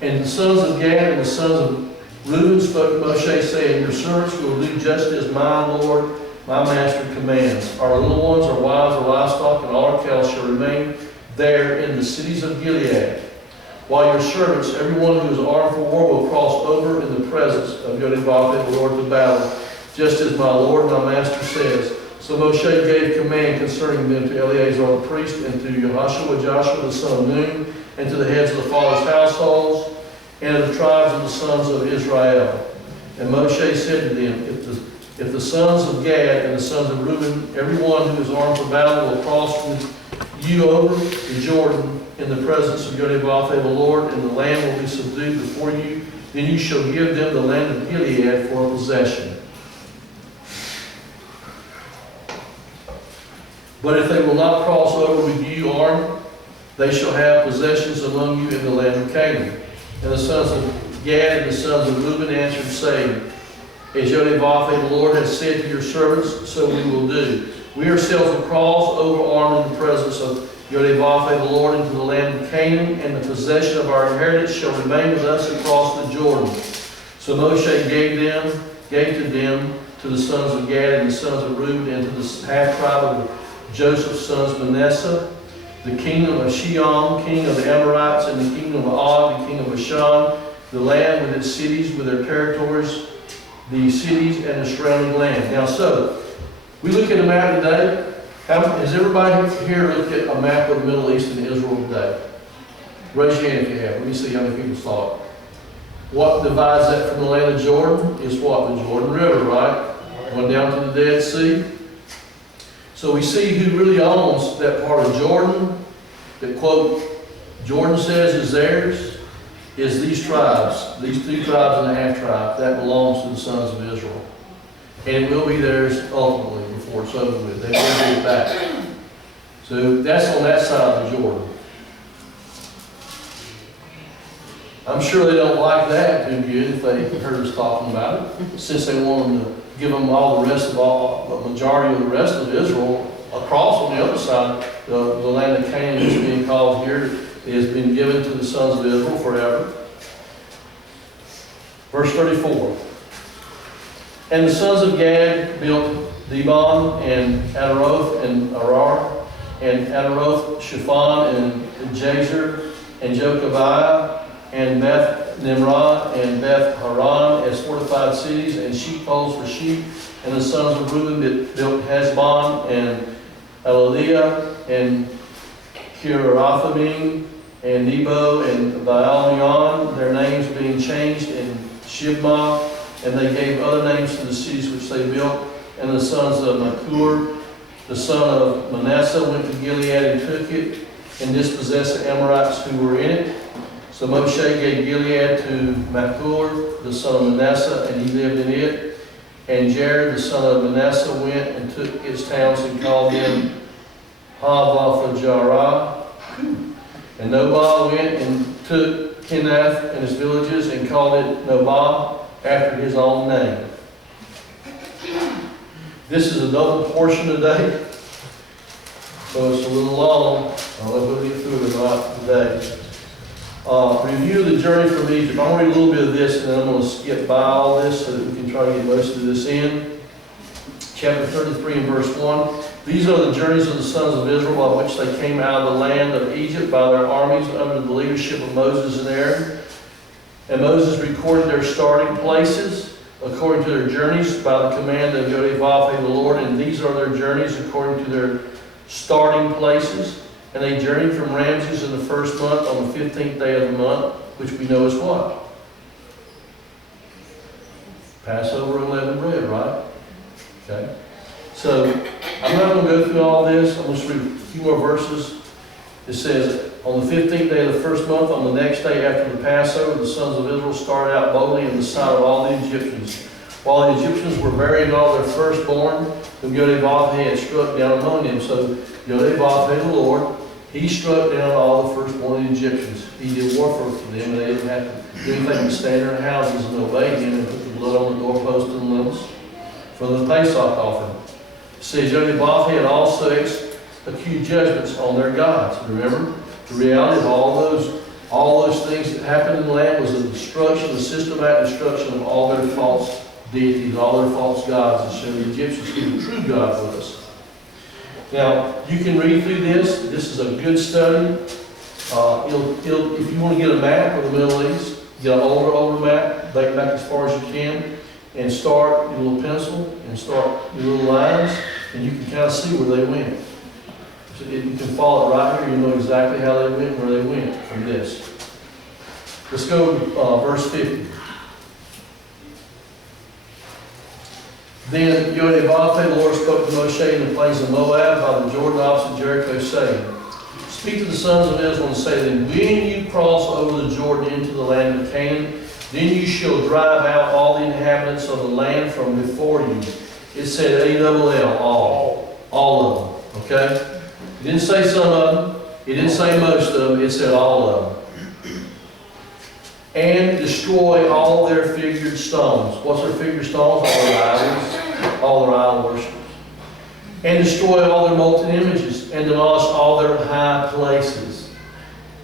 And the sons of Gad and the sons of Reuben spoke to Moshe, saying, your servants will do just as my Lord, my master commands. Our little ones, our wives, our livestock, and all our cattle shall remain there in the cities of Gilead. While your servants, everyone who is armed for war, will cross over in the presence of Yod-Heh-Vah-Vah, the Lord, to battle, just as my Lord, my master says. So Moshe gave command concerning them to Eleazar the priest, and to Joshua the son of Nun, and to the heads of the fathers' households, and of the tribes of the sons of Israel. And Moshe said to them, if the sons of Gad and the sons of Reuben, everyone who is armed for battle, will cross with you over the Jordan in the presence of Yod-Heh-Vah-Vah, the Lord, and the land will be subdued before you, then you shall give them the land of Gilead for a possession. But if they will not cross over with you armed, they shall have possessions among you in the land of Canaan. And the sons of Gad and the sons of Reuben answered, saying, as Yod-Heh-Vah-Vah, the Lord has said to your servants, so we will do. We ourselves will cross over armed in the presence of Yod-Heh-Vah-Vah, the Lord, into the land of Canaan, and the possession of our inheritance shall remain with us across the Jordan. So Moshe gave to them, to the sons of Gad and the sons of Reuben, and to the half-tribe of Joseph's sons Manasseh, the kingdom of Sheol, king of the Amorites, and the kingdom of Og, the king of Bashan, the land with its cities, with their territories, the cities and the surrounding land. Now, so, we look at a map today. Has everybody here looked at a map of the Middle East and Israel today? Raise your hand if you have. Let me see how many people saw it. What divides that from the land of Jordan is what? The Jordan River, right? Going down to the Dead Sea. So we see who really owns that part of Jordan, that, quote, Jordan says is theirs, is these tribes, these two tribes and a half-tribe. That belongs to the sons of Israel. And it will be theirs ultimately before it's over with. They will get it back. So that's on that side of the Jordan. I'm sure they don't like that too good if they heard us talking about it, since they want them to give them all the rest of the majority of the rest of Israel across on the other side. The land of Canaan is being called here, has been given to the sons of Israel forever. Verse 34. And the sons of Gad built Dibon and Adaroth and Arar and Adaroth, Shaphan and Jazer and Jochabiah and Beth Nimrah and Beth Haran as fortified cities and sheepfolds for sheep. And the sons of Reuben built Hezbon and Eladiah and Kiriathaim and Nebo and Baal-Meon, their names being changed, and Shibmah, and they gave other names to the cities which they built. And the sons of Machir, the son of Manasseh, went to Gilead and took it, and dispossessed the Amorites who were in it. So Moshe gave Gilead to Machir, the son of Manasseh, and he lived in it. And Jared, the son of Manasseh, went and took its towns and called them Havoth-Jarah. And Nobah went and took Kenath and its villages and called it Nobah, after his own name. This is a double portion today, so it's a little long. I don't know if we'll get through it or not today. Review of the journey from Egypt. I'm going to read a little bit of this, and then I'm going to skip by all this so that we can try to get most of this in. Chapter 33 and verse 1. These are the journeys of the sons of Israel by which they came out of the land of Egypt by their armies under the leadership of Moses and Aaron. And Moses recorded their starting places according to their journeys by the command of Yod-Heh-Vah-Vah, the Lord. And these are their journeys according to their starting places. And they journeyed from Ramses in the first month on the 15th day of the month, which we know is what? Passover unleavened bread, right? Okay. So, I'm not going to go through all this. I'm going to read a few more verses. It says, on the 15th day of the first month, on the next day after the Passover, the sons of Israel started out boldly in the sight of all the Egyptians. While the Egyptians were burying all their firstborn, whom Yod-Heh-Vav had struck down among them. So Yod-Heh-Vav, the Lord, he struck down all the firstborn Egyptians. He did warfare for them, and they didn't have to do anything but stand in their houses and obey him and put the blood on the doorpost and lintels for the Pesach offering. It says Yod-Heh-Vav had also accused judgments on their gods. Remember, the reality of all those things that happened in the land was the destruction, the systematic destruction of all their false deities, all their false gods, and show the Egyptians who the true God was. Now, you can read through this. This is a good study. If you want to get a map of the Middle East, get an older map, date back as far as you can, and start your little pencil and start your little lines, and you can kind of see where they went. So you can follow it right here. You know exactly how they went and where they went from this. Let's go to verse 50. Then Yod-Heh-Vav, the Lord, spoke to Moshe in the plains of Moab by the Jordan opposite Jericho, saying, Speak to the sons of Israel and say to them, When you cross over the Jordan into the land of Canaan, then you shall drive out all the inhabitants of the land from before you. It said A-double-L, all of them. Okay? It didn't say some of them. It didn't say most of them. It said all of them. And destroy all their figured stones. What's their figured stones? All their idols, all their idol worship. And destroy all their molten images, and demolish all their high places.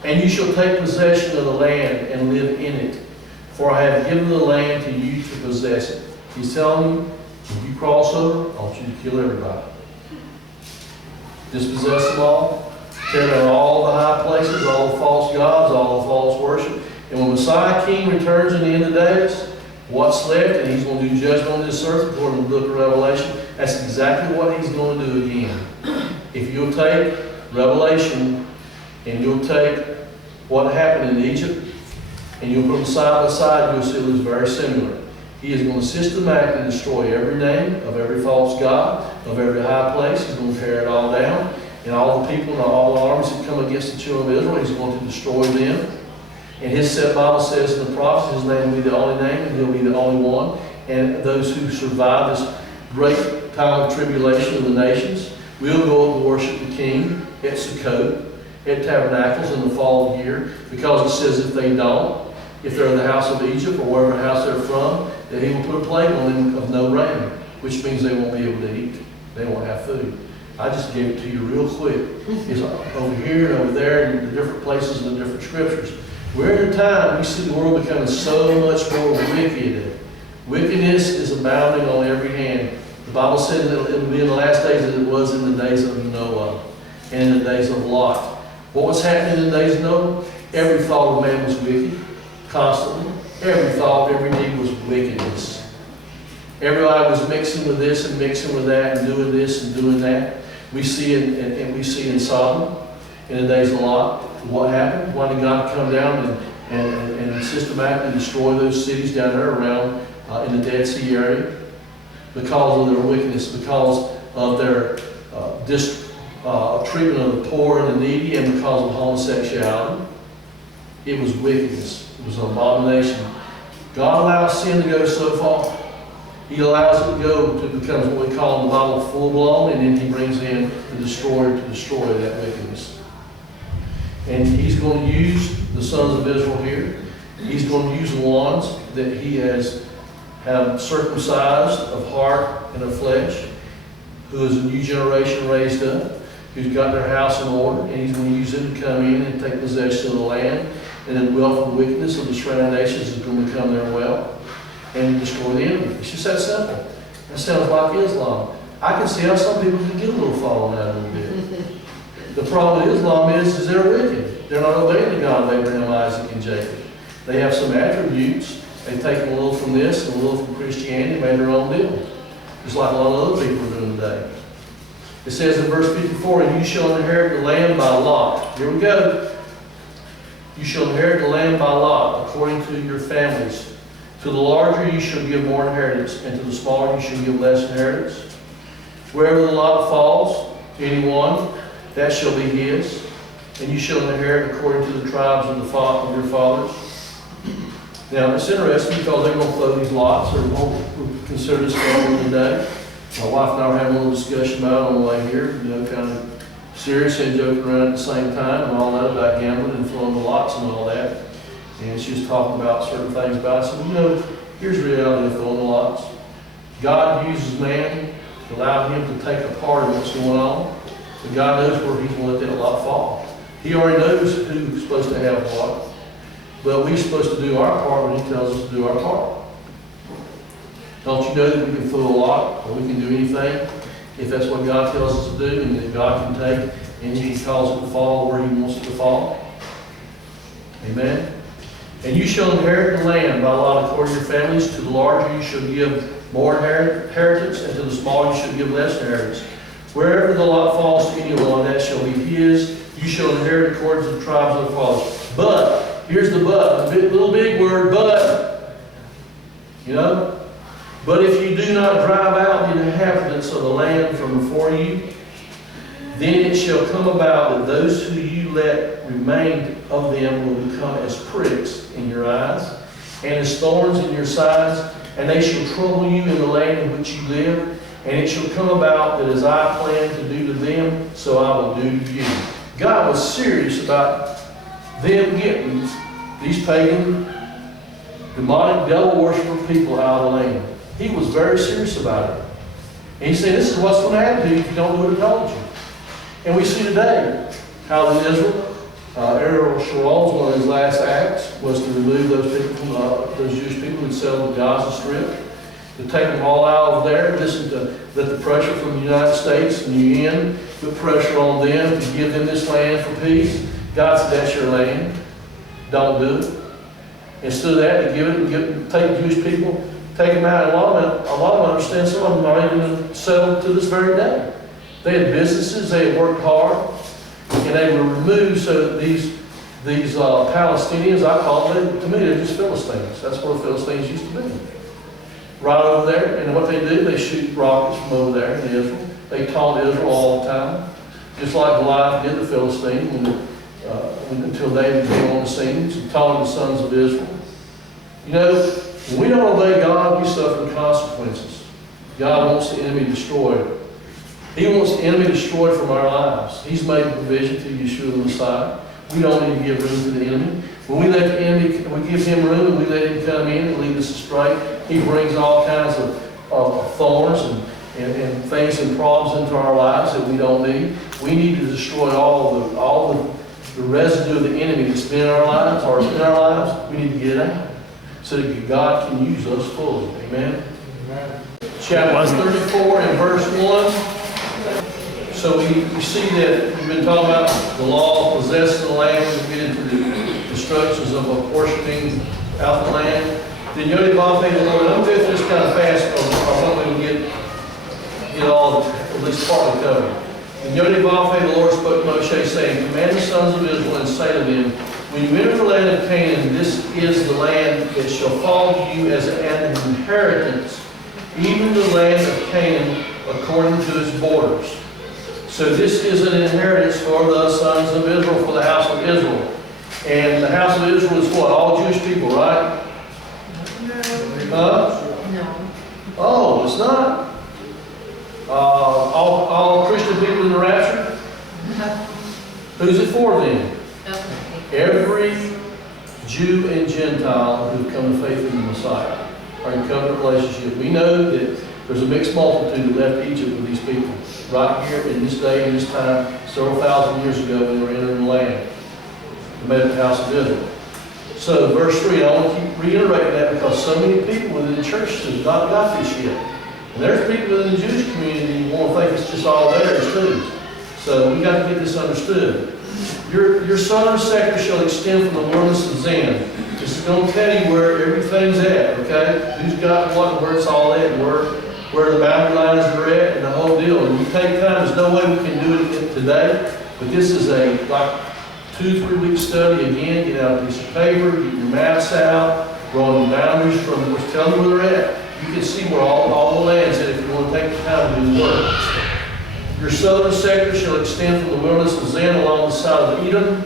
And you shall take possession of the land and live in it. For I have given the land to you to possess it. He's telling you, if you cross over, I want you to kill everybody. Dispossess them all. Tear down all the high places, all the false gods, all the false worship. And when Messiah King returns in the end of days, what's left, and he's going to do judgment on this earth according to the book of Revelation, that's exactly what he's going to do again. If you'll take Revelation and you'll take what happened in Egypt and you'll put them side by side, you'll see it was very similar. He is going to systematically destroy every name of every false god, of every high place. He's going to tear it all down. And all the people and all the armies that come against the children of Israel, he's going to destroy them. And his Bible says in the prophets, his name will be the only name, and he'll be the only one. And those who survive this great time of tribulation of the nations will go up and worship the King at Sukkot, at Tabernacles in the fall of the year, because it says if they don't, if they're in the house of Egypt or wherever house they're from, that he will put a plague on them of no rain, which means they won't be able to eat. They won't have food. I just gave it to you real quick. It's over here and over there in the different places in the different scriptures. We're in a time we see the world becoming so much more wicked. Wickedness is abounding on every hand. The Bible said that it will be in the last days as it was in the days of Noah and in the days of Lot. What was happening in the days of Noah? Every thought of man was wicked, constantly. Every thought, every deed was wickedness. Everybody was mixing with this and mixing with that and doing this and doing that. We see in Sodom in the days of Lot. What happened? Why did God come down and systematically destroy those cities down there around in the Dead Sea area? Because of their wickedness, because of their treatment of the poor and the needy, and because of homosexuality. It was wickedness. It was an abomination. God allows sin to go so far. He allows it to go to become what we call in the Bible full-blown, and then he brings in the destroyer to destroy that wickedness. And he's going to use the sons of Israel here. He's going to use the ones that he has have circumcised of heart and of flesh, who is a new generation raised up, who's got their house in order, and he's going to use them to come in and take possession of the land, and then wealth and wickedness of the surrounding nations is going to become their wealth, and destroy the enemy. It's just that simple. That sounds like Islam. I can see how some people can get a little fall on that a little bit. The problem with Islam is they're wicked. They're not obeying the God of Abraham, Isaac, and Jacob. They have some attributes. They've taken a little from this and a little from Christianity and made their own deal. Just like a lot of other people are doing today. It says in verse 54, and you shall inherit the land by lot. Here we go. You shall inherit the land by lot, according to your families. To the larger you shall give more inheritance, and to the smaller you shall give less inheritance. Wherever the lot falls to anyone, that shall be his. And you shall inherit according to the tribes of your fathers. Now, it's interesting because they're going to flow these lots, or we'll consider this going today. My wife and I were having a little discussion about it on the way here, kind of serious and joking around at the same time and all that about gambling and flowing the lots and all that. And she was talking about certain things about it. I said, here's the reality of flowing the lots. God uses man to allow him to take a part of what's going on. But God knows where he's going to let that lot fall. He already knows who's supposed to have what. But we're supposed to do our part when he tells us to do our part. Don't you know that we can flow a lot, or we can do anything if that's what God tells us to do, and that God can take and he calls it to fall where he wants it to fall? Amen? And you shall inherit the land by lot according to your families. To the larger you shall give more inheritance, and to the smaller you shall give less inheritance. Wherever the lot falls to anyone, that shall be his. You shall inherit according to the tribes of the fathers. But, here's the but, a little big word, but. But if you do not drive out the inhabitants of the land from before you, then it shall come about that those who you let remain of them will become as pricks in your eyes, and as thorns in your sides, and they shall trouble you in the land in which you live. And it shall come about that as I plan to do to them, so I will do to you. God was serious about them getting these pagan, demonic, devil-worshiper people out of the land. He was very serious about it. And he said, this is what's going to happen to you if you don't do what I told you. And we see today how in Israel, Ariel Sharon's one of his last acts was to remove those people, those Jewish people who settled the Gaza Strip, to take them all out of there, let the pressure from the United States and the UN put pressure on them to give them this land for peace. God said, that's your land. Don't do it. Instead of that, to give it and take Jewish people, take them out. And a lot of them understand, some of them are even settled to this very day. They had businesses, they had worked hard, and they were removed so that these Palestinians, I call them, to me, they're just Philistines. That's where Philistines used to be. Right over there, and what they do, they shoot rockets from over there in Israel. They taunt Israel all the time, just like Goliath did the Philistines until David came on the scene, and taunted the sons of Israel. When we don't obey God, we suffer the consequences. God wants the enemy destroyed. He wants the enemy destroyed from our lives. He's made a provision through Yeshua the Messiah. We don't need to give room to the enemy. When we let the enemy, we give him room and we let him come in and lead us astray, he brings all kinds of thorns and things and problems into our lives that we don't need. We need to destroy all the residue of the enemy that's been in our lives or is in our lives. We need to get it out so that God can use us fully. Amen? Amen. Chapter 34 and verse 1. So we see that we've been talking about the law of possessing the land. We get into the instructions of apportioning out the land. Then Yodi Bafei the Lord. I'm going to do this kind of fast because I want we can get all, at least partly covered. And Yodi Bafei the Lord spoke to Moshe, saying, command the sons of Israel and say to them, when you enter the land of Canaan, this is the land that shall fall to you as an inheritance, even the land of Canaan according to its borders. So this is an inheritance for the sons of Israel, for the house of Israel. And the house of Israel is what? All Jewish people, right? No. Oh, it's not? All Christian people in the rapture? Who's it for then? Every Jew and Gentile who have come to faith in the Messiah are in covenant relationship. We know that there's a mixed multitude that left Egypt with these people. Right here in this day and this time, several thousand years ago, when they were entering the land. They made up the house of Israel. So, verse 3, I want to keep reiterating that because so many people within the church have not got this yet. And there's people in the Jewish community who want to think it's just all there too. So, we got to get this understood. Your southern sector shall extend from the wilderness of Zin. This is going to tell you where everything's at, okay? Who's got what and where it's all at and where the boundary lines are at and the whole deal. And we take time, there's no way we can do it today, but this is a 2-3 week study. Again, get out a piece of paper, get your maps out, drawing the boundaries from which tell you where they're at. You can see where all the land's at if you want to take the time to do the work. Your southern sector shall extend from the wilderness of Zin along the side of Edom,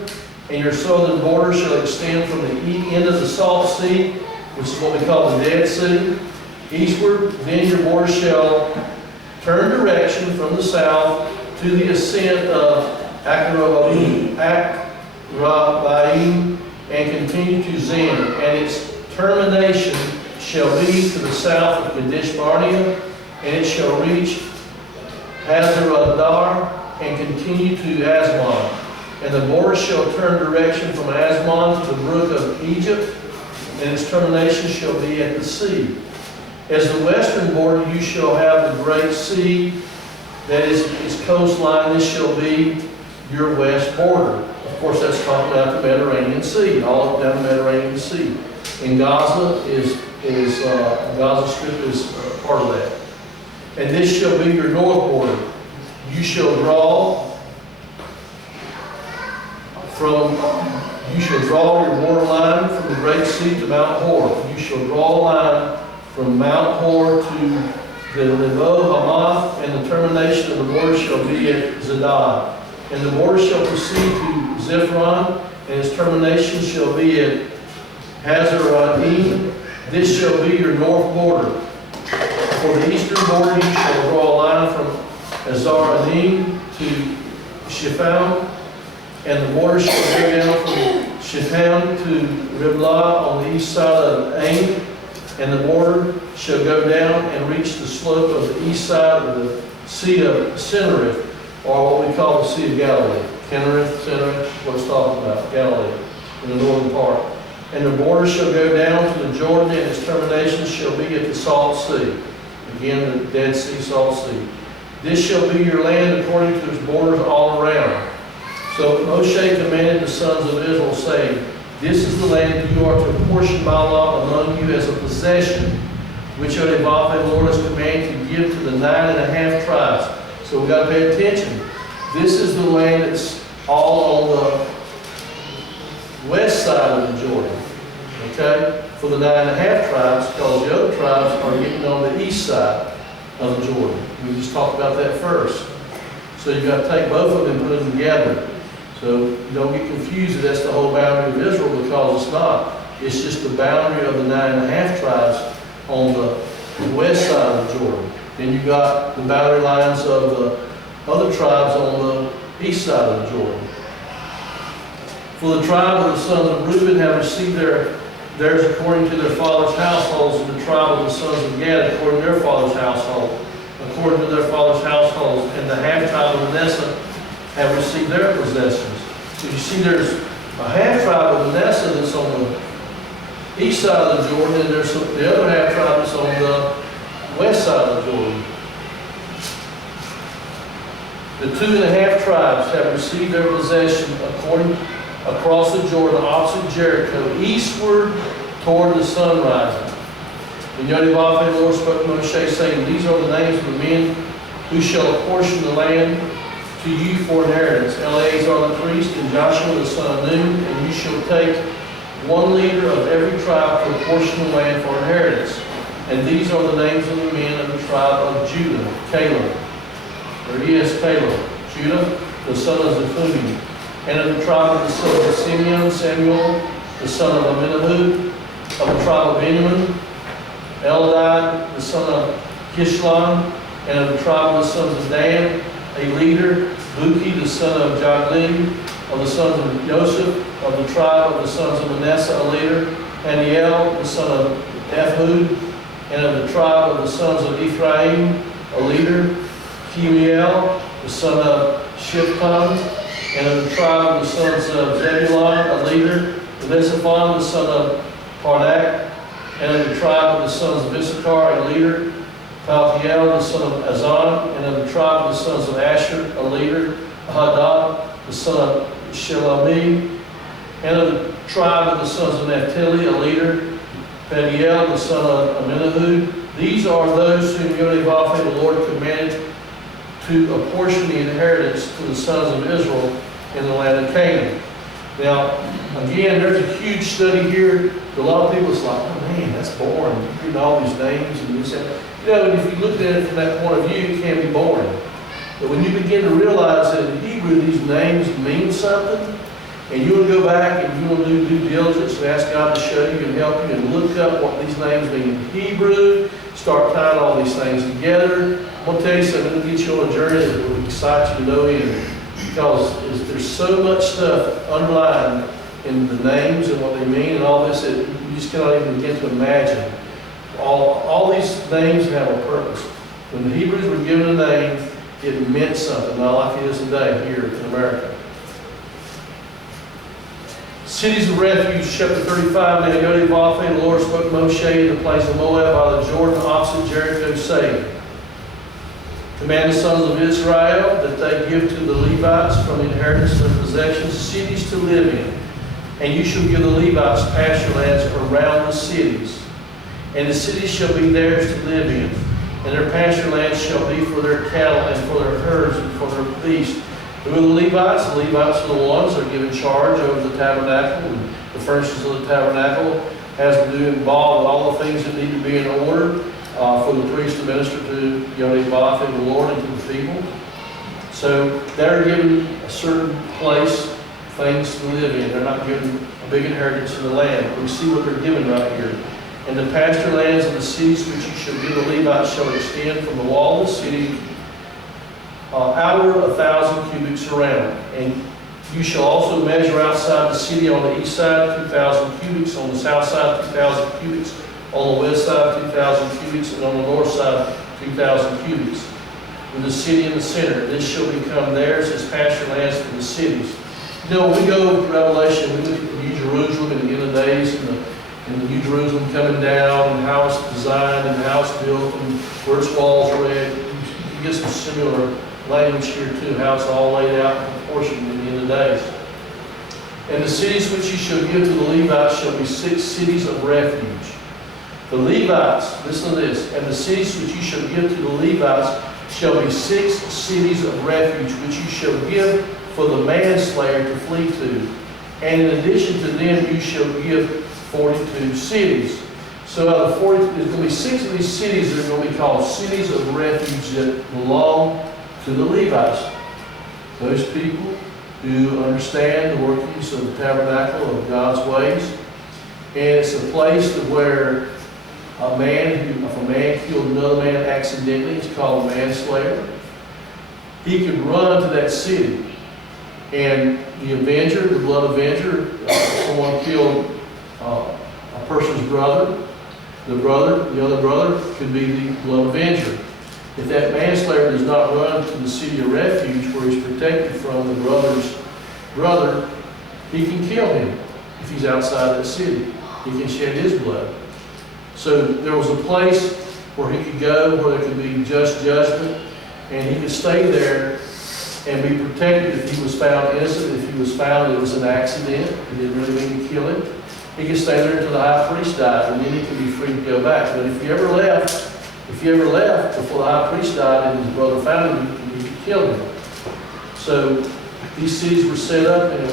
and your southern border shall extend from the end of the Salt Sea which is what we call the Dead Sea, eastward. Then your border shall turn direction from the south to the ascent of Akrabaim and continue to Zin, and its termination shall be to the south of Kadesh Barnea, and it shall reach Hazar-Adar and continue to Asmon. And the border shall turn direction from Asmon to the brook of Egypt, and its termination shall be at the sea. As the western border you shall have the great sea, that is its coastline. This shall be your west border. Of course, that's talking about the Mediterranean Sea, all up down the Mediterranean Sea. And Gaza Gaza Strip is part of that. And this shall be your north border. You shall draw your border line from the Great Sea to Mount Hor. You shall draw a line from Mount Hor to the Nebo Hamath, and the termination of the border shall be at Zedad. And the border shall proceed to Zephron, and its termination shall be at Hazar-Adim. This shall be your north border. For the eastern border you shall draw a line from Hazar-Adim to Shiphan, and the border shall go down from Shiphan to Riblah on the east side of Ain, and the border shall go down and reach the slope of the east side of the Sea of Cinnereth, or what we call the Sea of Galilee. Cinnereth, what it's talking about, Galilee, in the northern part. And the border shall go down to the Jordan, and its termination shall be at the Salt Sea. Again, the Dead Sea, Salt Sea. This shall be your land according to its borders all around. So Moshe commanded the sons of Israel, saying, this is the land you are to apportion by law among you as a possession, which Yodevah, the Lord, has commanded to give to the 9.5 tribes. So we've got to pay attention. This is the land that's all on the west side of the Jordan. Okay? For the 9.5 tribes, because the other tribes are getting on the east side of the Jordan. We just talked about that first. So you've got to take both of them and put them together. So you don't get confused that that's the whole boundary of Israel, because it's not. It's just the boundary of the 9.5 tribes on the west side of the Jordan. Then you've got the boundary lines of the other tribes on the east side of the Jordan. For the tribe of the sons of Reuben have received theirs according to their fathers' households, and the tribe of the sons of Gad according to their fathers' households, and the half tribe of Manasseh have received their possessions. So you see there's a half tribe of Manasseh that's on the east side of the Jordan, and there's the other half tribe that's on the west side of the Jordan. The 2.5 tribes have received their possession across the Jordan opposite Jericho, eastward toward the sun rising. And Yodevah, the Lord, spoke to Moshe, saying, these are the names of the men who shall apportion the land to you for inheritance. Eleazar the priest, and Joshua the son of Nun, and you shall take one leader of every tribe to apportion the land for inheritance. And these are the names of the men of the tribe of Judah. Caleb. There he is, Caleb. Judah, the son of Zephuni. And of the tribe of the son of Simeon, Samuel, the son of Amminahud. Of the tribe of Benjamin, Eldad, the son of Kishlon. And of the tribe of the sons of Dan, a leader, Buki, the son of Jogli. Of the sons of Joseph, of the tribe of the sons of Manasseh, a leader, Haniel, the son of Ehud. And of the tribe of the sons of Ephraim, a leader, Chemiel, the son of Shiphan. And of the tribe of the sons of Zebulun, a leader, Elisaphan, the son of Parnak. And of the tribe of the sons of Issachar, a leader, Paltiel, the son of Azan. And of the tribe of the sons of Asher, a leader, Hadad, the son of Shelami. And of the tribe of the sons of Naphtali, a leader, Padiel, the son of Amminahud. These are those whom Yodevah, the Lord, commanded to apportion the inheritance to the sons of Israel in the land of Canaan. Now, again, there's a huge study here. A lot of people, it's like, oh man, that's boring. You read all these names and this and that. You know, and if you look at it from that point of view, it can be boring. But when you begin to realize that in Hebrew these names mean something, And you want to go back and you want to do due diligence and ask God to show you and help you and look up what these names mean in Hebrew, start tying all these things together. I'm going to tell you something, it'll get you on a journey that will excite you to no end. Because there's so much stuff underlined in the names and what they mean and all this that you just cannot even begin to imagine. All these names have a purpose. When the Hebrews were given a name, it meant something, not like it is today here in America. Cities of refuge, chapter 35. Now Yodhe-Vafe, the Lord spoke to Moshe in the place of Moab by the Jordan opposite Jericho, saying, command the sons of Israel that they give to the Levites from the inheritance of their possessions cities to live in. And you shall give the Levites pasture lands around the cities. And the cities shall be theirs to live in. And their pasture lands shall be for their cattle and for their herds and for their beasts. Who are the Levites? The Levites are the ones that are given charge over the tabernacle and the furnishings of the tabernacle. Has to do involve all the things that need to be in order for the priest to minister to Yodhe-Vafe, the Lord, and to the people. So they're given a certain place, things to live in. They're not given a big inheritance in the land. We see what they're given right here. And the pasture lands of the cities which you shall give the Levites shall extend from the wall of the city outward 1,000 cubits around. And you shall also measure outside the city on the east side 2,000 cubits, on the south side 2,000 cubits, on the west side 2,000 cubits, and on the north side 2,000 cubits. With the city in the center, this shall become theirs as pasture lands for the cities. You know, when we go to Revelation, we look at the New Jerusalem in the end of days, and the New Jerusalem coming down, and how it's designed, and how it's built, and where its walls are at. You get some similar language here too, how it's all laid out in proportion in the end of days. And the cities which you shall give to the Levites shall be 6 cities of refuge. The Levites, listen to this, and the cities which you shall give to the Levites shall be 6 cities of refuge, which you shall give for the manslayer to flee to. And in addition to them, you shall give 42 cities. So out of 40, there's going to be 6 of these cities that are going to be called cities of refuge that belong to the Levites. Those people who understand the workings of the tabernacle of God's ways. And it's a place where if a man killed another man accidentally, it's called a manslayer. He could run to that city. And the avenger, the blood avenger, someone killed a person's brother, the other brother could be the blood avenger. If that manslayer does not run to the city of refuge where he's protected from the brother's brother, he can kill him if he's outside that city. He can shed his blood. So there was a place where he could go, where there could be just judgment, and he could stay there and be protected if he was found innocent, if he was found it was an accident, he didn't really mean to kill him. He could stay there until the high priest died, and then he could be free to go back. But if he ever left before the high priest died and his brother found him, he could kill him. So these cities were set up, and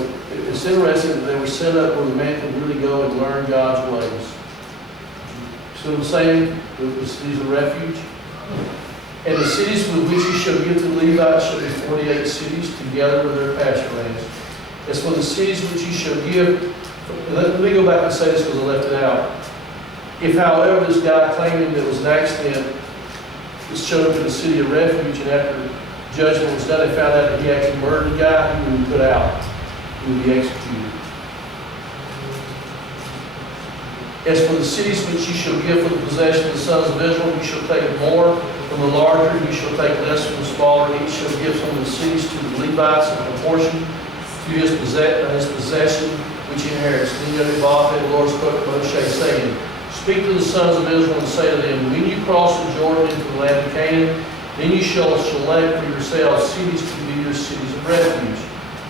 it's interesting that they were set up where the man could really go and learn God's ways. So I'm saying, the cities of refuge. And the cities with which you shall give to the Levites shall be 48 cities together with their pasture lands. As for the cities which you shall give, let me go back and say this because I left it out. If, however, this guy claiming that it was an accident was chosen to the city of refuge, and after judgment was done, they found out that he actually murdered the guy, he would be put out. He would be executed. As for the cities which you shall give for the possession of the sons of Israel, you shall take more from the larger, you shall take less from the smaller. Each shall give some of the cities to the Levites in proportion to his possession, which he inherits. Then Yodhe-Vafe, the Lord spoke to Moshe, saying, speak to the sons of Israel and say to them, when you cross the Jordan into the land of Canaan, then you shall select for yourselves cities to be your cities of refuge,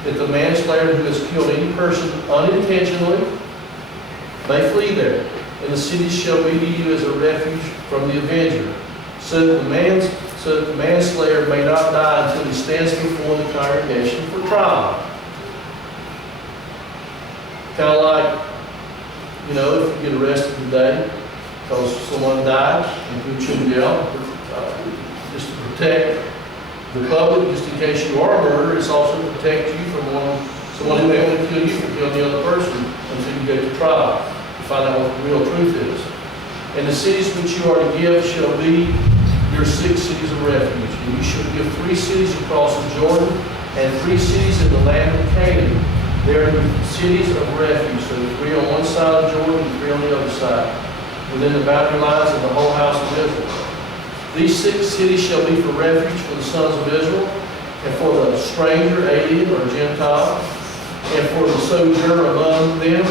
that the manslayer who has killed any person unintentionally may flee there, and the cities shall be to you as a refuge from the avenger, so that the manslayer may not die until he stands before the congregation for trial. Kind of like, if you get arrested today because someone died and put you in jail, just to protect the public, just in case you are a murderer, it's also to protect you from Someone who may want to kill you can kill the other person until you go to trial to find out what the real truth is. And the cities which you are to give shall be your 6 cities of refuge. And you shall give 3 cities across the Jordan, and 3 cities in the land of Canaan. They are the cities of refuge. So 3 on one side of Jordan and 3 on the other side, within the boundary lines of the whole house of Israel. These 6 cities shall be for refuge for the sons of Israel, and for the stranger, alien, or Gentile, and for the sojourner among them,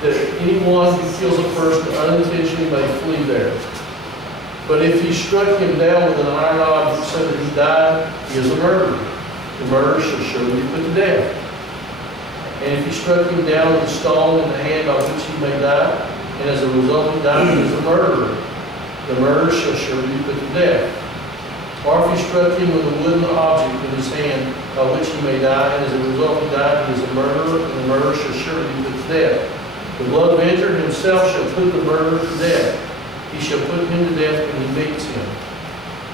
that anyone who kills a person unintentionally may flee there. But if he struck him down with an iron object so that he died, he is a murderer. The murderer shall surely be put to death. And if he struck him down with a stone in the hand by which he may die, and as a result he died, he is a murderer. The murderer shall surely be put to death. Or if he struck him with a wooden object in his hand by which he may die, and as a result he died, he is a murderer, and the murderer shall surely be put to death. The blood avenger himself shall put the murderer to death. He shall put him to death when he meets him.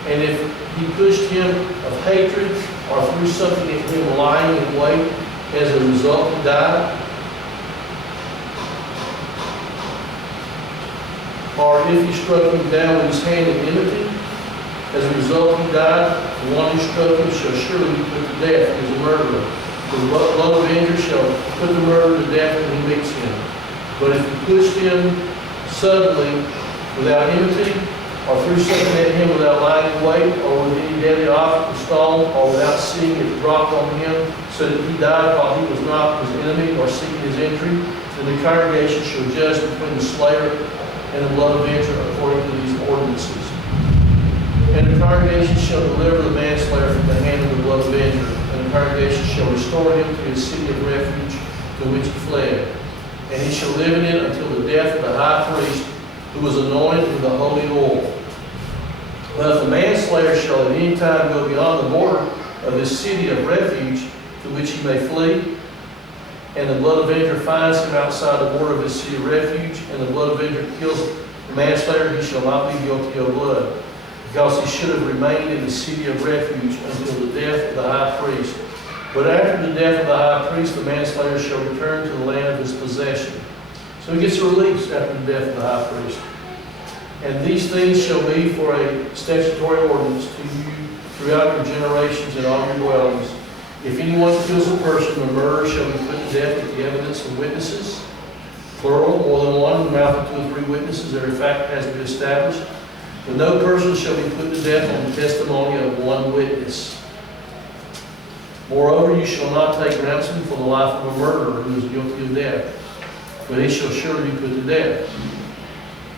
And if he pushed him of hatred, or threw something at him lying in wait, as a result he died, or if he struck him down with his hand in enmity, as a result he died, the one who struck him shall surely be put to death. He is a murderer. The blood avenger shall put the murderer to death when he meets him. But if he pushed him suddenly without enmity, or threw something at him without lying in wait, or with any deadly object or stone, or without seeing it dropped on him, so that he died while he was not his enemy or seeking his injury, then the congregation shall judge between the slayer and the blood avenger according to these ordinances. And the congregation shall deliver the manslayer from the hand of the blood avenger, and the congregation shall restore him to his city of refuge to which he fled. And he shall live in it until the death of the high priest, who was anointed with the holy oil. But if the manslayer shall at any time go beyond the border of his city of refuge to which he may flee, and the blood avenger finds him outside the border of his city of refuge, and the blood avenger kills the manslayer, he shall not be guilty of blood, because he should have remained in the city of refuge until the death of the high priest. But after the death of the high priest, the manslayer shall return to the land of his possession. So he gets released after the death of the high priest. And these things shall be for a statutory ordinance to you throughout your generations in all your dwellings. If anyone kills a person, the murderer shall be put to death with the evidence of witnesses, plural, more than one, in the mouth of 2 or 3 witnesses. Every fact has to be established. But no person shall be put to death on the testimony of 1 witness. Moreover, you shall not take ransom for the life of a murderer who is guilty of death, but he shall surely be put to death.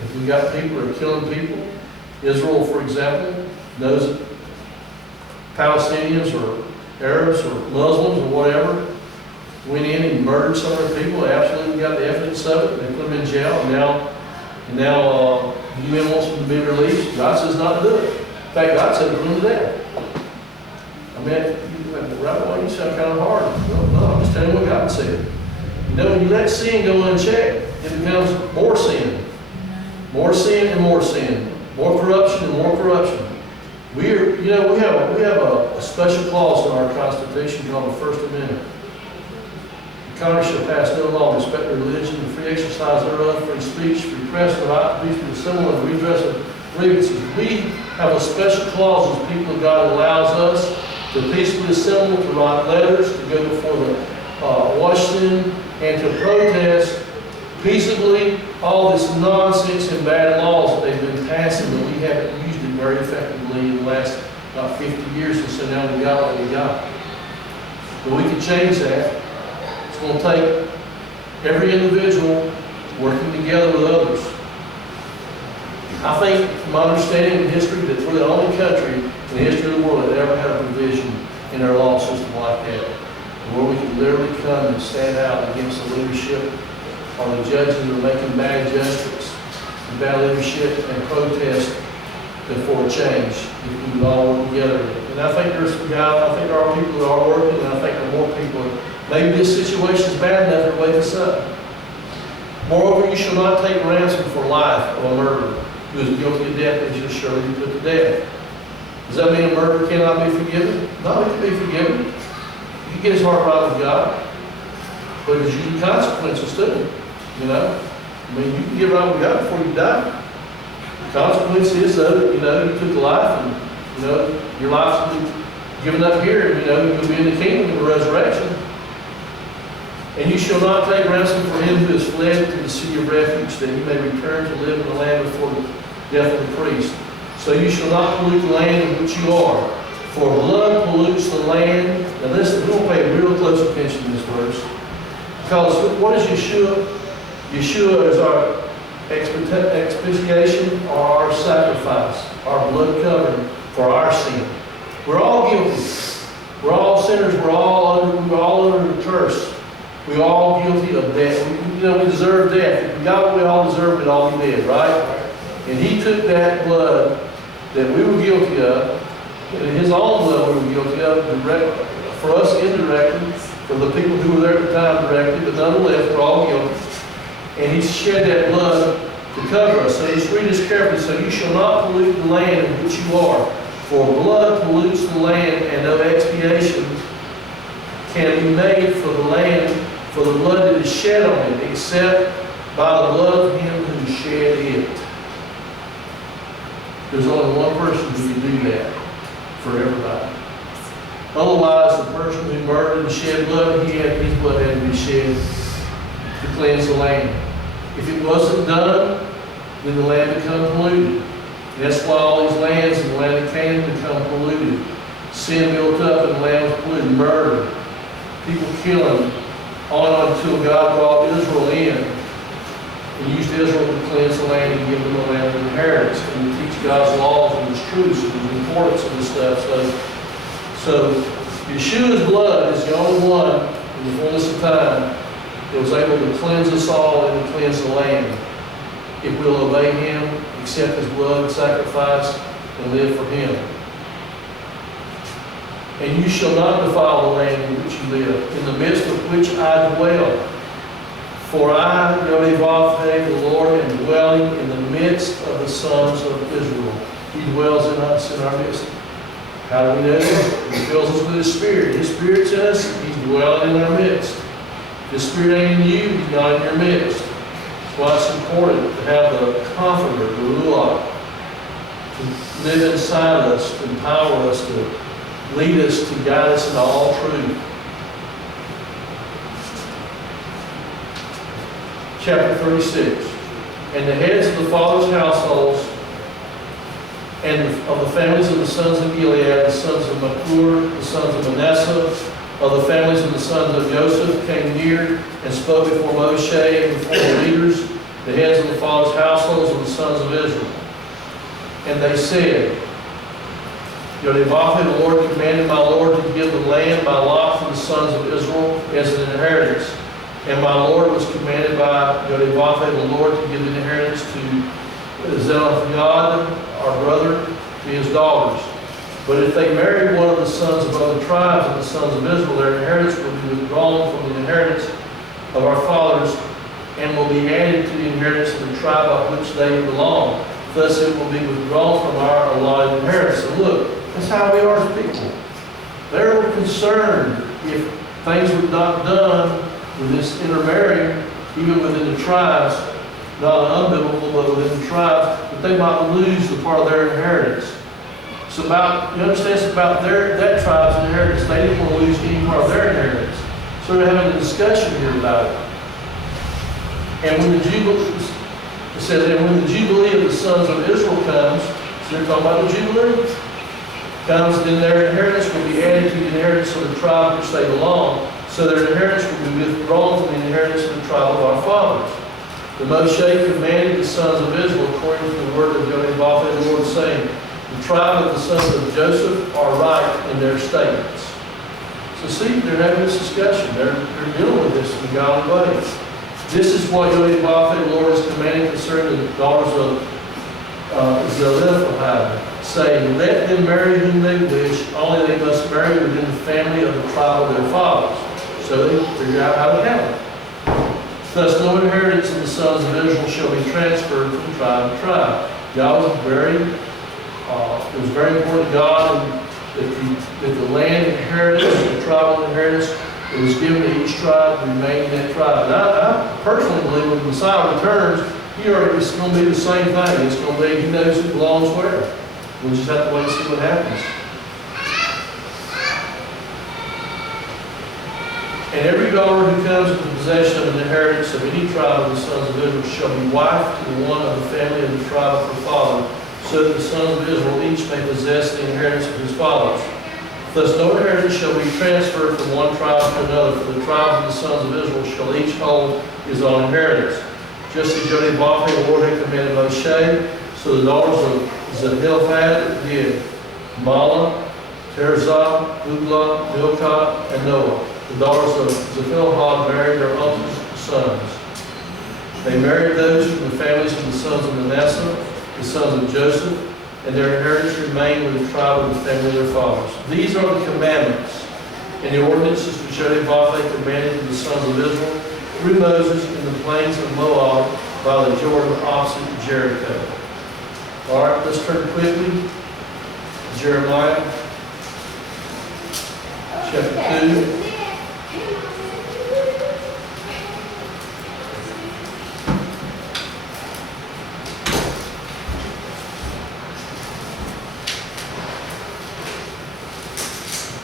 If we got people who are killing people, Israel, for example, knows that Palestinians or Arabs or Muslims or whatever went in and murdered some of their people. They absolutely got the evidence of it. They put them in jail, and now the UN wants them to be released. God says not to do it. In fact, God said put them to death. I mean, right away you sound kind of hard. No, I'm just telling you what God said. You know, when you let sin go unchecked, it becomes more sin. More sin and more sin. More corruption and more corruption. We have a special clause in our Constitution called the First Amendment. Congress shall pass no law to respect religion, the free exercise thereof, free speech, free press, the right to peacefully assemble and redress of grievances. We have a special clause as people of God that allows us to peacefully assemble, to write letters, to go before the Washington, and to protest peaceably all this nonsense and bad laws that they've been passing, but we haven't used it very effectively in the last about 50 years, and so now we got what we got. But we can change that. It's going to take every individual working together with others. I think, from my understanding of history, that we're the only country in the history of the world that ever had a provision in our law system like that, where we can literally come and stand out against the leadership or the judges that are making bad judgments and bad leadership and protest for a change if we would all work together. And I think there are people that are working, and I think there are more people. Maybe this situation is bad enough to wake us up. Moreover, you shall not take ransom for life of a murderer who is guilty of death, and shall surely be put to death. Does that mean a murderer cannot be forgiven? No, he can be forgiven. He can get his heart right with God. But there's usually consequences too, you know. I mean, you can get right with God before you die. The consequence is that, you know, you took a life and, you know, your life's will be given up here and, you know, you'll be in the kingdom of the resurrection. And you shall not take ransom for him who has fled to the city of refuge, that he may return to live in the land before the death of the priest. So you shall not pollute the land in which you are, for blood pollutes the land. Now listen, we will pay real close attention to this verse. Because what is Yeshua? Yeshua is our expiation or our sacrifice, our blood covering for our sin. We're all guilty. We're all sinners. We're all under the curse. We're all guilty of death. We deserve death. If we got what we all deserve, we'd all be dead, right? And he took that blood that we were guilty of, and his own blood we were guilty of, for us indirectly, for the people who were there at the time directly, but nonetheless, we're all guilty. And he shed that blood to cover us. So just read this carefully. So you shall not pollute the land in which you are, for blood pollutes the land, and no expiation can be made for the land, for the blood that is shed on it, except by the blood of him who shed it. There's only one person who can do that for everybody. Otherwise, the person who murdered and shed blood, his blood had to be shed to cleanse the land. If it wasn't done, then the land become polluted. And that's why all these lands in the land of Canaan become polluted. Sin built up and the land was polluted. Murder, people killing, on until God brought Israel in. He used Israel to cleanse the land and give them a land of inheritance and to teach God's laws and His truths and the importance of this stuff. So Yeshua's blood is the only one in the fullness of time that was able to cleanse us all and to cleanse the land. If we'll obey Him, accept His blood, sacrifice, and live for Him. And you shall not defile the land in which you live, in the midst of which I dwell. For I, Yod-Heh-Vav-Heh, the Lord, am dwelling in the midst of the sons of Israel. He dwells in us, in our midst. How do we know that? He fills us with His Spirit. His Spirit's in us. He's dwelling in our midst. If His Spirit ain't in you, He's not in your midst. That's why it's important to have the Comforter, the Ruach, to live inside us, to empower us, to lead us, to guide us into all truth. Chapter 36. And the heads of the fathers' households and of the families of the sons of Gilead, the sons of Machir, the sons of Manasseh, of the families of the sons of Joseph, came near and spoke before Moshe and before the leaders, the heads of the fathers' households of the sons of Israel. And they said, Yod-Heh-Vav-Heh, the Lord commanded my Lord to give the land by lot to the sons of Israel as an inheritance. And my Lord was commanded by Yod-Heh-Vav-Heh, the Lord, to give the inheritance to Zelophehad, our brother, to his daughters. But if they married one of the sons of other tribes of the sons of Israel, their inheritance will be withdrawn from the inheritance of our fathers and will be added to the inheritance of the tribe of which they belong. Thus it will be withdrawn from our allotted inheritance. And look, that's how we are as people. They're concerned if things were not done with this intermarrying, even within the tribes, not unbiblical, but within the tribes, that they might lose the part of their inheritance. It's about, you understand, it's about that tribe's inheritance. They didn't want to lose any part of their inheritance. So we're having a discussion here about it. And when the Jubilee, it says, and when the Jubilee of the sons of Israel comes, so they're talking about the Jubilee, comes, then their inheritance will be added to the inheritance of the tribe which they belong. So their inheritance will be withdrawn from the inheritance of the tribe of our fathers. The Moshe commanded the sons of Israel according to the word of Yod-Heh-Vav-Heh, the Lord, saying, the tribe of the sons of Joseph are right in their statements. So see, they're having this discussion. They're dealing with this in a godly way. This is what Yod-Heh-Vav-Heh, the Lord, is commanding concerning the daughters of Zelophehad, saying, let them marry whom they wish, only they must marry within the family of the tribe of their fathers. So they figure out how to handle it. Thus no inheritance of the sons of Israel shall be transferred from tribe to tribe. God was it was very important to God that the land inheritance, the tribal inheritance, It was given to each tribe to remain in that tribe. And I personally believe when the Messiah returns, it's going to be the same thing. It's going to be, he knows who belongs where. We'll just have to wait and see what happens. And every daughter who comes into possession of an inheritance of any tribe of the sons of Israel shall be wife to the one of the family of the tribe of her father, so that the sons of Israel each may possess the inheritance of his fathers. Thus no inheritance shall be transferred from one tribe to another, for the tribes of the sons of Israel shall each hold his own inheritance. Just as Yod-Heh-Vah, the Lord had commanded Moshe, so the daughters of Zelophehad did. Mahlah, Tirzah, Huglah, Milcah, and Noah. The daughters of Zelophehad married their uncle's sons. They married those from the families of the sons of Manasseh, the sons of Joseph, and their inheritance remained with the tribe of the family of their fathers. These are the commandments and the ordinances which Yod-Heh-Vah commanded to the sons of Israel through Moses in the plains of Moab by the Jordan opposite Jericho. All right, let's turn quickly to Jeremiah chapter 2.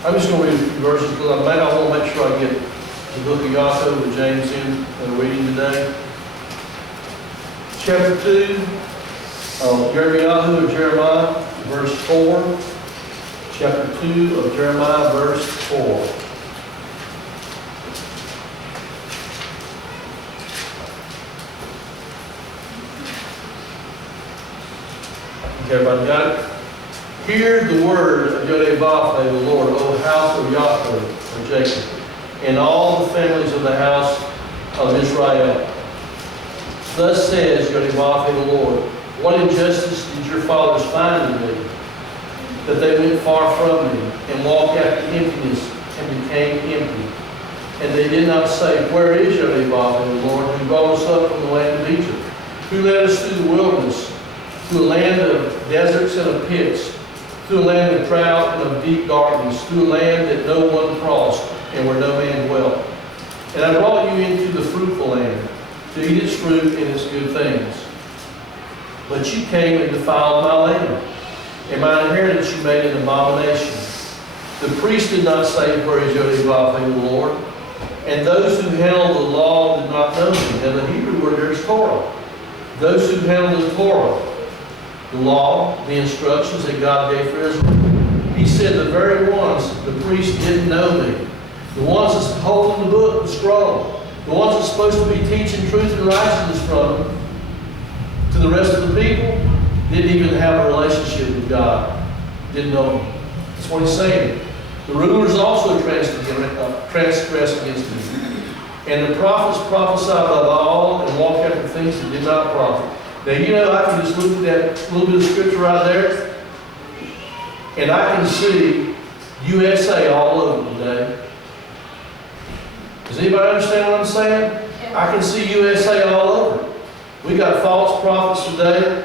I'm just going to read a few verses because I want to make sure I get the book of Yaakov with James in reading today. Chapter 2, Jeremiah, verse 4. Chapter 2 of Jeremiah, verse 4. Okay, everybody got it? Hear the word of Yod-Heh-Vah, the Lord, O house of Yaakov, or Jacob, and all the families of the house of Israel. Thus says Yod-Heh-Vah, the Lord, what injustice did your fathers find in me, that they went far from me, and walked after emptiness, and became empty. And they did not say, where is Yod-Heh-Vah, the Lord, who brought us up from the land of Egypt, who led us through the wilderness, to a land of deserts and of pits, to a land of drought and of deep darkness, to a land that no one crossed, and where no man dwelt. And I brought you into the fruitful land, to eat its fruit and its good things. But you came and defiled my land, and my inheritance you made an abomination. The priest did not say, where is Yod-Heh-Vah, the Lord? And those who handled the law did not know me. Now the Hebrew word there is Torah. Those who handled the Torah, the law, the instructions that God gave for Israel. He said the very ones, the priests didn't know me. The ones that's holding the book, the scroll. The ones that's supposed to be teaching truth and righteousness from them to the rest of the people, didn't even have a relationship with God. Didn't know him. That's what he's saying. The rulers also transgressed against him. And the prophets prophesied by Baal and walked after things that did not profit. Now, I can just look at that little bit of scripture right there, and I can see USA all over today. Does anybody understand what I'm saying? Yeah. I can see USA all over. We got false prophets today.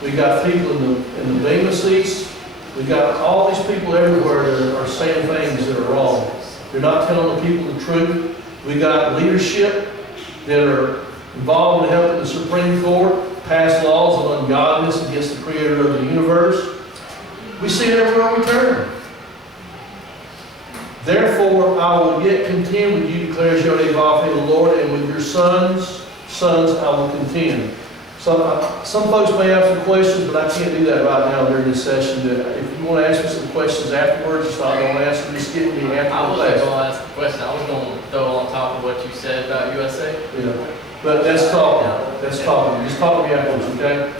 We got people in the Bema seats. We got all these people everywhere that are saying things that are wrong. They're not telling the people the truth. We got leadership that are involved in helping the Supreme Court pass laws of ungodliness against the Creator of the universe. We see it everywhere we turn. Therefore, I will yet contend with you, declares Yod-Heh-Vah, the Lord, and with your sons I will contend. Some folks may have some questions, but I can't do that right now during this session. If you want to ask me some questions afterwards, it's not going to answer. Just get me after I wasn't going to ask a question. I was going to throw on top of what you said about USA. Yeah. But that's talking. That's talking. Just talk to me afterwards, okay?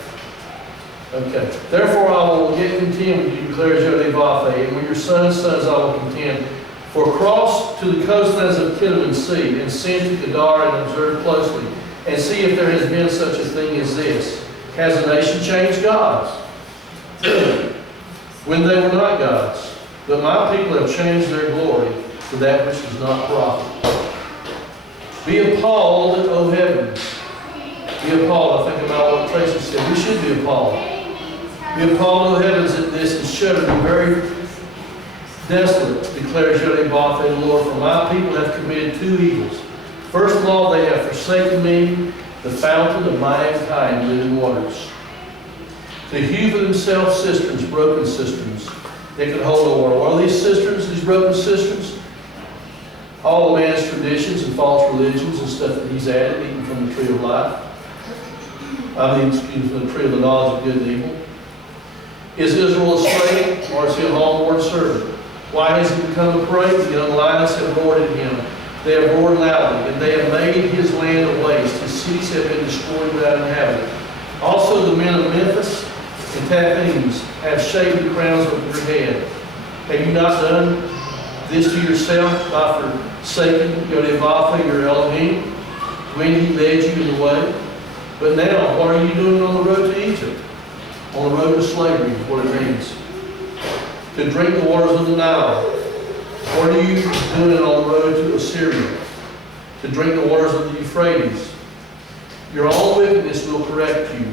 Okay. Therefore, I will yet contend with you, declares Yod-Heh-Vah, and with your sons I will contend. For cross to the coastlands of Kittim and see, and send to Kedar and observe closely, and see if there has been such a thing as this. Has a nation changed gods? When they were not gods. But my people have changed their glory to that which is not profit. Be appalled, O heavens. Be appalled. I think about what Tracy said. We should be appalled. Be appalled, O heavens, at this, and shudder. Be very Desolate, declares Yod-Heh-Vav, the Lord, for my people have committed two evils. First of all, they have forsaken me, the fountain of mankind, living waters. To hew for themselves cisterns, broken cisterns, that could hold no water. What are these cisterns, these broken cisterns? All of man's traditions and false religions and stuff that he's added, eaten from the tree of life. From the tree of the knowledge of good and evil. Is Israel a slave, or is he a long-born servant? Why has he become a prey? The young lions have roared at him. They have roared loudly, and they have made his land a waste. His cities have been destroyed without inhabitant. Also the men of Memphis and Taphanes have shaved the crowns of your head. Have you not done this to yourself by forsaking Yod-Heh-Vav, your Elohim, when he led you in the way? But now, what are you doing on the road to Egypt? On the road to slavery is what it means. To drink the waters of the Nile. What are you doing on the road to Assyria? To drink the waters of the Euphrates. Your own wickedness will correct you,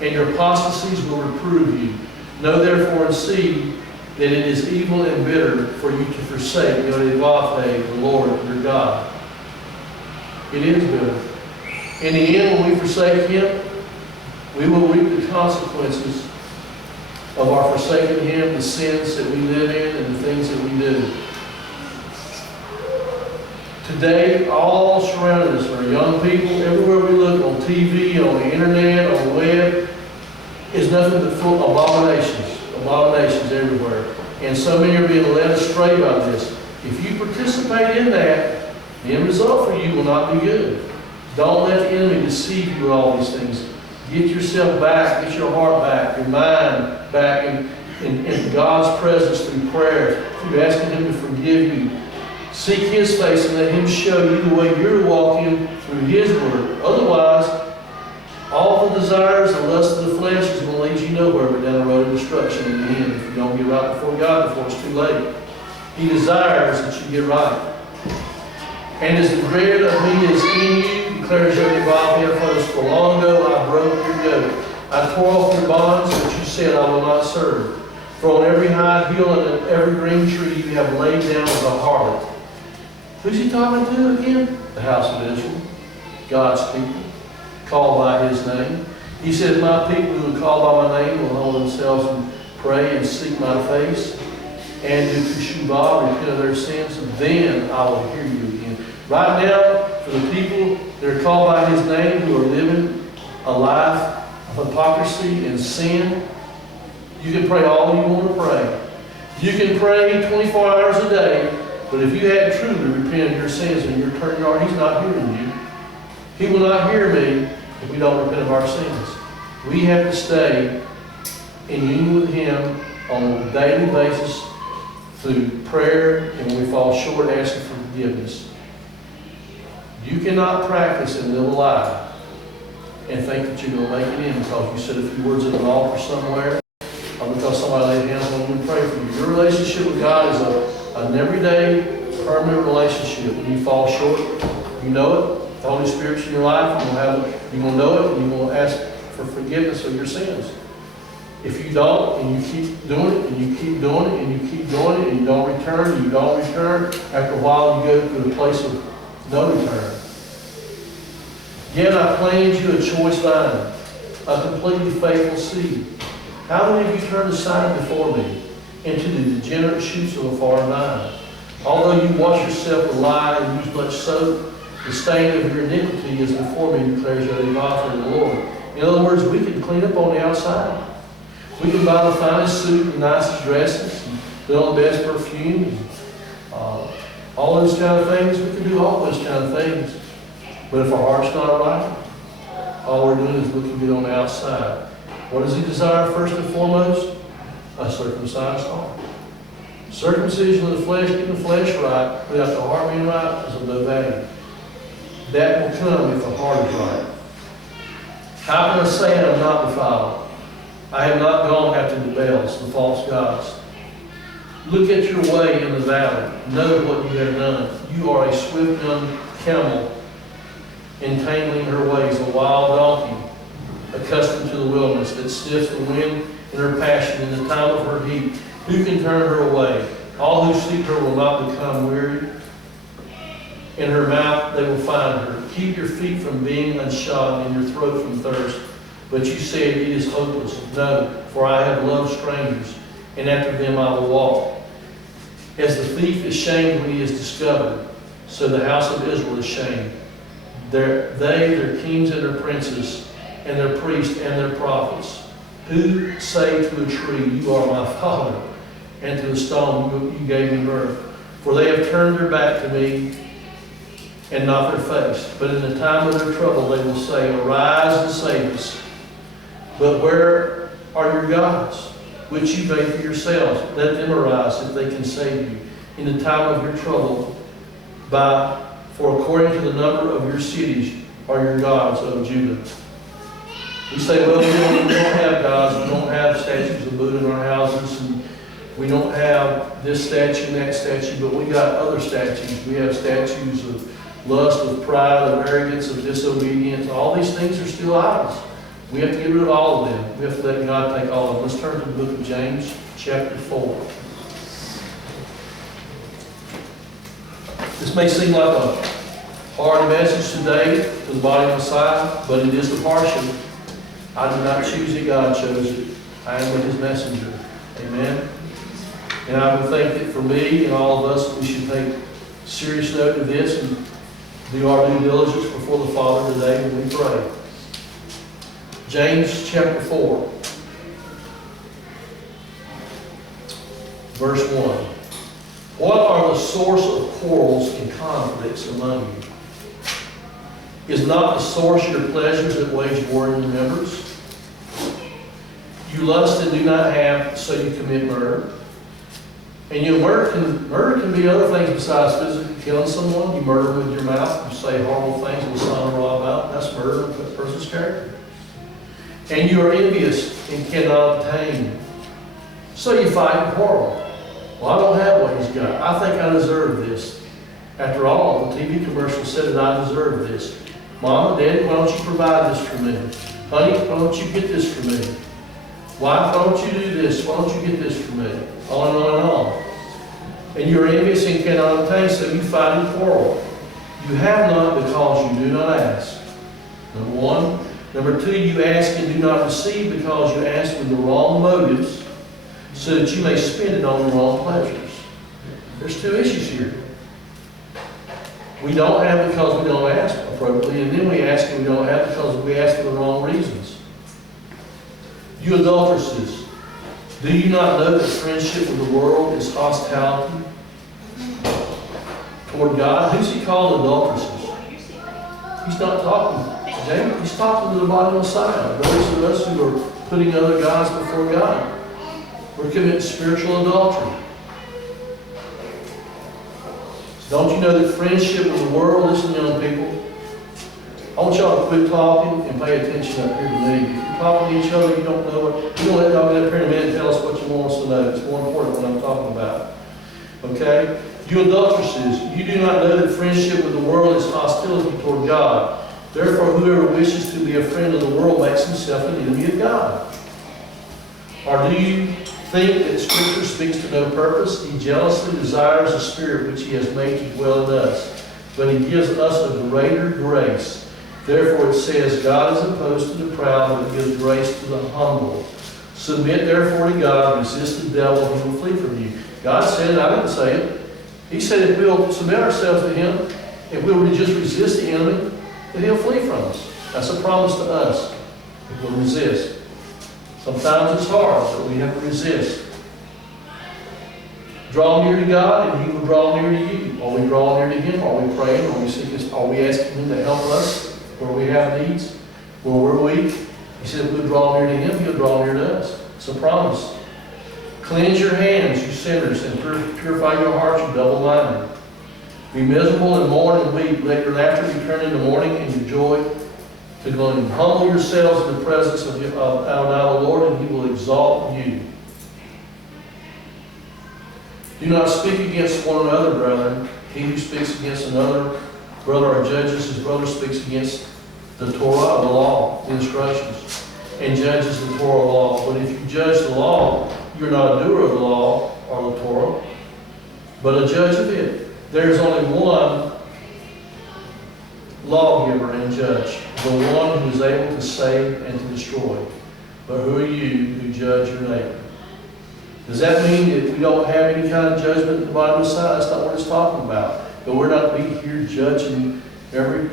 and your apostasies will reprove you. Know therefore and see that it is evil and bitter for you to forsake Yod-Heh-Vav, the Lord your God. It is bitter. In the end, when we forsake Him, we will reap the consequences of our forsaking Him, the sins that we live in, and the things that we do. Today, all surrounding us are young people. Everywhere we look, on TV, on the internet, on the web, is nothing but full of abominations everywhere. And so many are being led astray by this. If you participate in that, the end result for you will not be good. Don't let the enemy deceive you with all these things. Get yourself back, get your heart back, your mind back in God's presence through prayer, through asking Him to forgive you. Seek His face and let Him show you the way you're walking through His Word. Otherwise, all the desires and lusts of the flesh is going to lead you nowhere but down the road of destruction in the end if you don't get right before God before it's too late. He desires that you get right. And as the bread of me is in you, declares Yod-Heh-Vav, for long ago I broke your yoke. I tore off your bonds, but you said I will not serve. For on every high hill and in every green tree you have laid down as a harlot. Who's he talking to again? The house of Israel. God's people. Called by His name. He said, my people who are called by my name will humble themselves and pray and seek my face and do teshuvah, repent of their sins, and then I will hear you again. Right now, for the people that are called by His name who are living a life of hypocrisy and sin, you can pray all you want to pray. You can pray 24 hours a day, but if you hadn't truly repented of your sins and you're turning your heart, He's not hearing you. He will not hear me if we don't repent of our sins. We have to stay in union with Him on a daily basis through prayer, and when we fall short, asking for forgiveness. You cannot practice and live a lie and think that you're going to make it in because you said a few words at an altar somewhere or because somebody laid hands on you and prayed for you. Your relationship with God is an everyday, permanent relationship. When you fall short, you know it. The Holy Spirit's in your life. You're going to know it, and you're going to ask for forgiveness of your sins. If you don't, and you keep doing it, and you keep doing it, and you keep doing it, and you don't return, after a while you go to the place of no return. Yet I planted you a choice vine, a completely faithful seed. How many of you turned aside before me into the degenerate shoots of a foreign vine? Although you wash yourself with lye and use much soap, the stain of your iniquity is before me, declares Yod-Heh-Vav, the Lord. In other words, we can clean up on the outside. We can buy the finest suit and nicest dresses, and put on the best perfume, and all those kind of things. We can do all those kind of things. But if our heart's not right, all we're doing is looking good on the outside. What does He desire first and foremost? A circumcised heart. Circumcision of the flesh, getting the flesh right, without the heart being right, is of no value. That will come if the heart is right. How can I say I am not defiled? I have not gone after the Baals, the false gods. Look at your way in the valley. Know what you have done. You are a swift young camel entangling her ways, a wild donkey, accustomed to the wilderness, that sniffs the wind in her passion in the time of her heat. Who can turn her away? All who seek her will not become weary. In her mouth they will find her. Keep your feet from being unshod and your throat from thirst. But you said, it is hopeless. No, for I have loved strangers, and after them I will walk. As the thief is shamed when he is discovered, so the house of Israel is shamed. Their kings and their princes, and their priests and their prophets, who say to a tree, you are my father, and to a stone, you gave me birth. For they have turned their back to me, and not their face. But in the time of their trouble they will say, arise and save us. But where are your gods, which you made for yourselves? Let them arise if they can save you in the time of your trouble. For according to the number of your cities are your gods, O Judah. We say, well, we don't have gods, we don't have statues of Buddha in our houses, and we don't have this statue and that statue, but we got other statues. We have statues of lust, of pride, of arrogance, of disobedience. All these things are still idols. We have to get rid of all of them. We have to let God take all of them. Let's turn to the book of James, chapter 4. This may seem like a hard message today to the body of Messiah, but it is the Parsha. I did not choose it, God chose it. I am His messenger. Amen. And I would think that for me and all of us, we should take serious note of this and do our due diligence before the Father today when we pray. James chapter 4, verse 1. What are the source of quarrels and conflicts among you? Is not the source your pleasures that wage war in your members? You lust and do not have, so you commit murder. And murder can be other things besides physically killing someone. You murder with your mouth. You say horrible things with son or rob out. That's murder of a person's character. And you are envious and cannot obtain. So you fight and quarrel. Well, I don't have what he's got. I think I deserve this. After all, the TV commercial said that I deserve this. Mama, Daddy, why don't you provide this for me? Honey, why don't you get this for me? Wife, why don't you do this? Why don't you get this for me? On and on and on. And you are envious and cannot obtain, so you fight and quarrel. You have not because you do not ask. Number one. Number two, you ask and do not receive because you ask with the wrong motives, so that you may spend it on the wrong pleasures. There's two issues here. We don't have because we don't ask appropriately, and then we ask and we don't have because we ask for the wrong reasons. You adulteresses, do you not know that friendship with the world is hostility toward God? Who's he called adulteresses? He's not talking to James. He's talking to the body of Messiah. Those of us who are putting other gods before God. We're committing spiritual adultery. Don't you know that friendship with the world, listen, young people, I want y'all to quit talking and pay attention up here to me. If you're talking to each other, you don't know what, you don't let y'all get up here in a minute and tell us what you want us to know. It's more important what I'm talking about. Okay? You adulteresses, you do not know that friendship with the world is hostility toward God. Therefore, whoever wishes to be a friend of the world makes himself an enemy of God. Or do you think that Scripture speaks to no purpose? He jealously desires the Spirit which He has made to dwell in us. But He gives us a greater grace. Therefore it says, God is opposed to the proud, but gives grace to the humble. Submit therefore to God, resist the devil, and He will flee from you. God said it, I didn't say it. He said if we'll submit ourselves to Him, if we'll just resist the enemy, then He'll flee from us. That's a promise to us. If we'll resist. Sometimes it's hard, but we have to resist. Draw near to God, and He will draw near to you. Are we drawing near to Him? Are we praying? Are we seeking? Are we asking Him to help us where we have needs, where we're weak? He said if we'll draw near to Him, He'll draw near to us. It's a promise. Cleanse your hands, you sinners, and purify your hearts, you double-minded. Be miserable and mourn and weep. Let your laughter be turned into mourning and your joy to gloom. Humble yourselves in the presence of our Lord, and He will exalt you. Do not speak against one another, brethren. He who speaks against another brother or judges his brother speaks against the Torah, the law, the instructions, and judges the Torah law. But if you judge the law, you're not a doer of the law or the Torah, but a judge of it. There's only one lawgiver and judge, the one who is able to save and to destroy. But who are you who judge your neighbor? Does that mean that we don't have any kind of judgment at the bottom of the side? That's not what it's talking about. But we're not to be here judging every...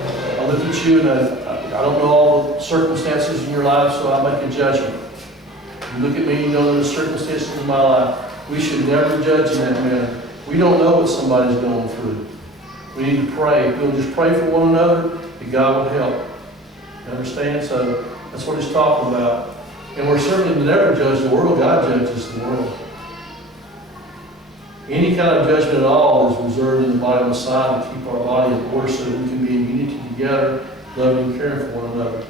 I look at you and I don't know all the circumstances in your life, so I make a judgment. You look at me, you know the circumstances in my life. We should never judge in that manner. We don't know what somebody's going through. We need to pray. We'll just pray for one another, that God will help. You understand? So that's what he's talking about. And we're certainly never judge the world. God judges the world. Any kind of judgment at all is reserved in the body of the side to keep our body in order so that we can be in unity together, loving and caring for one another.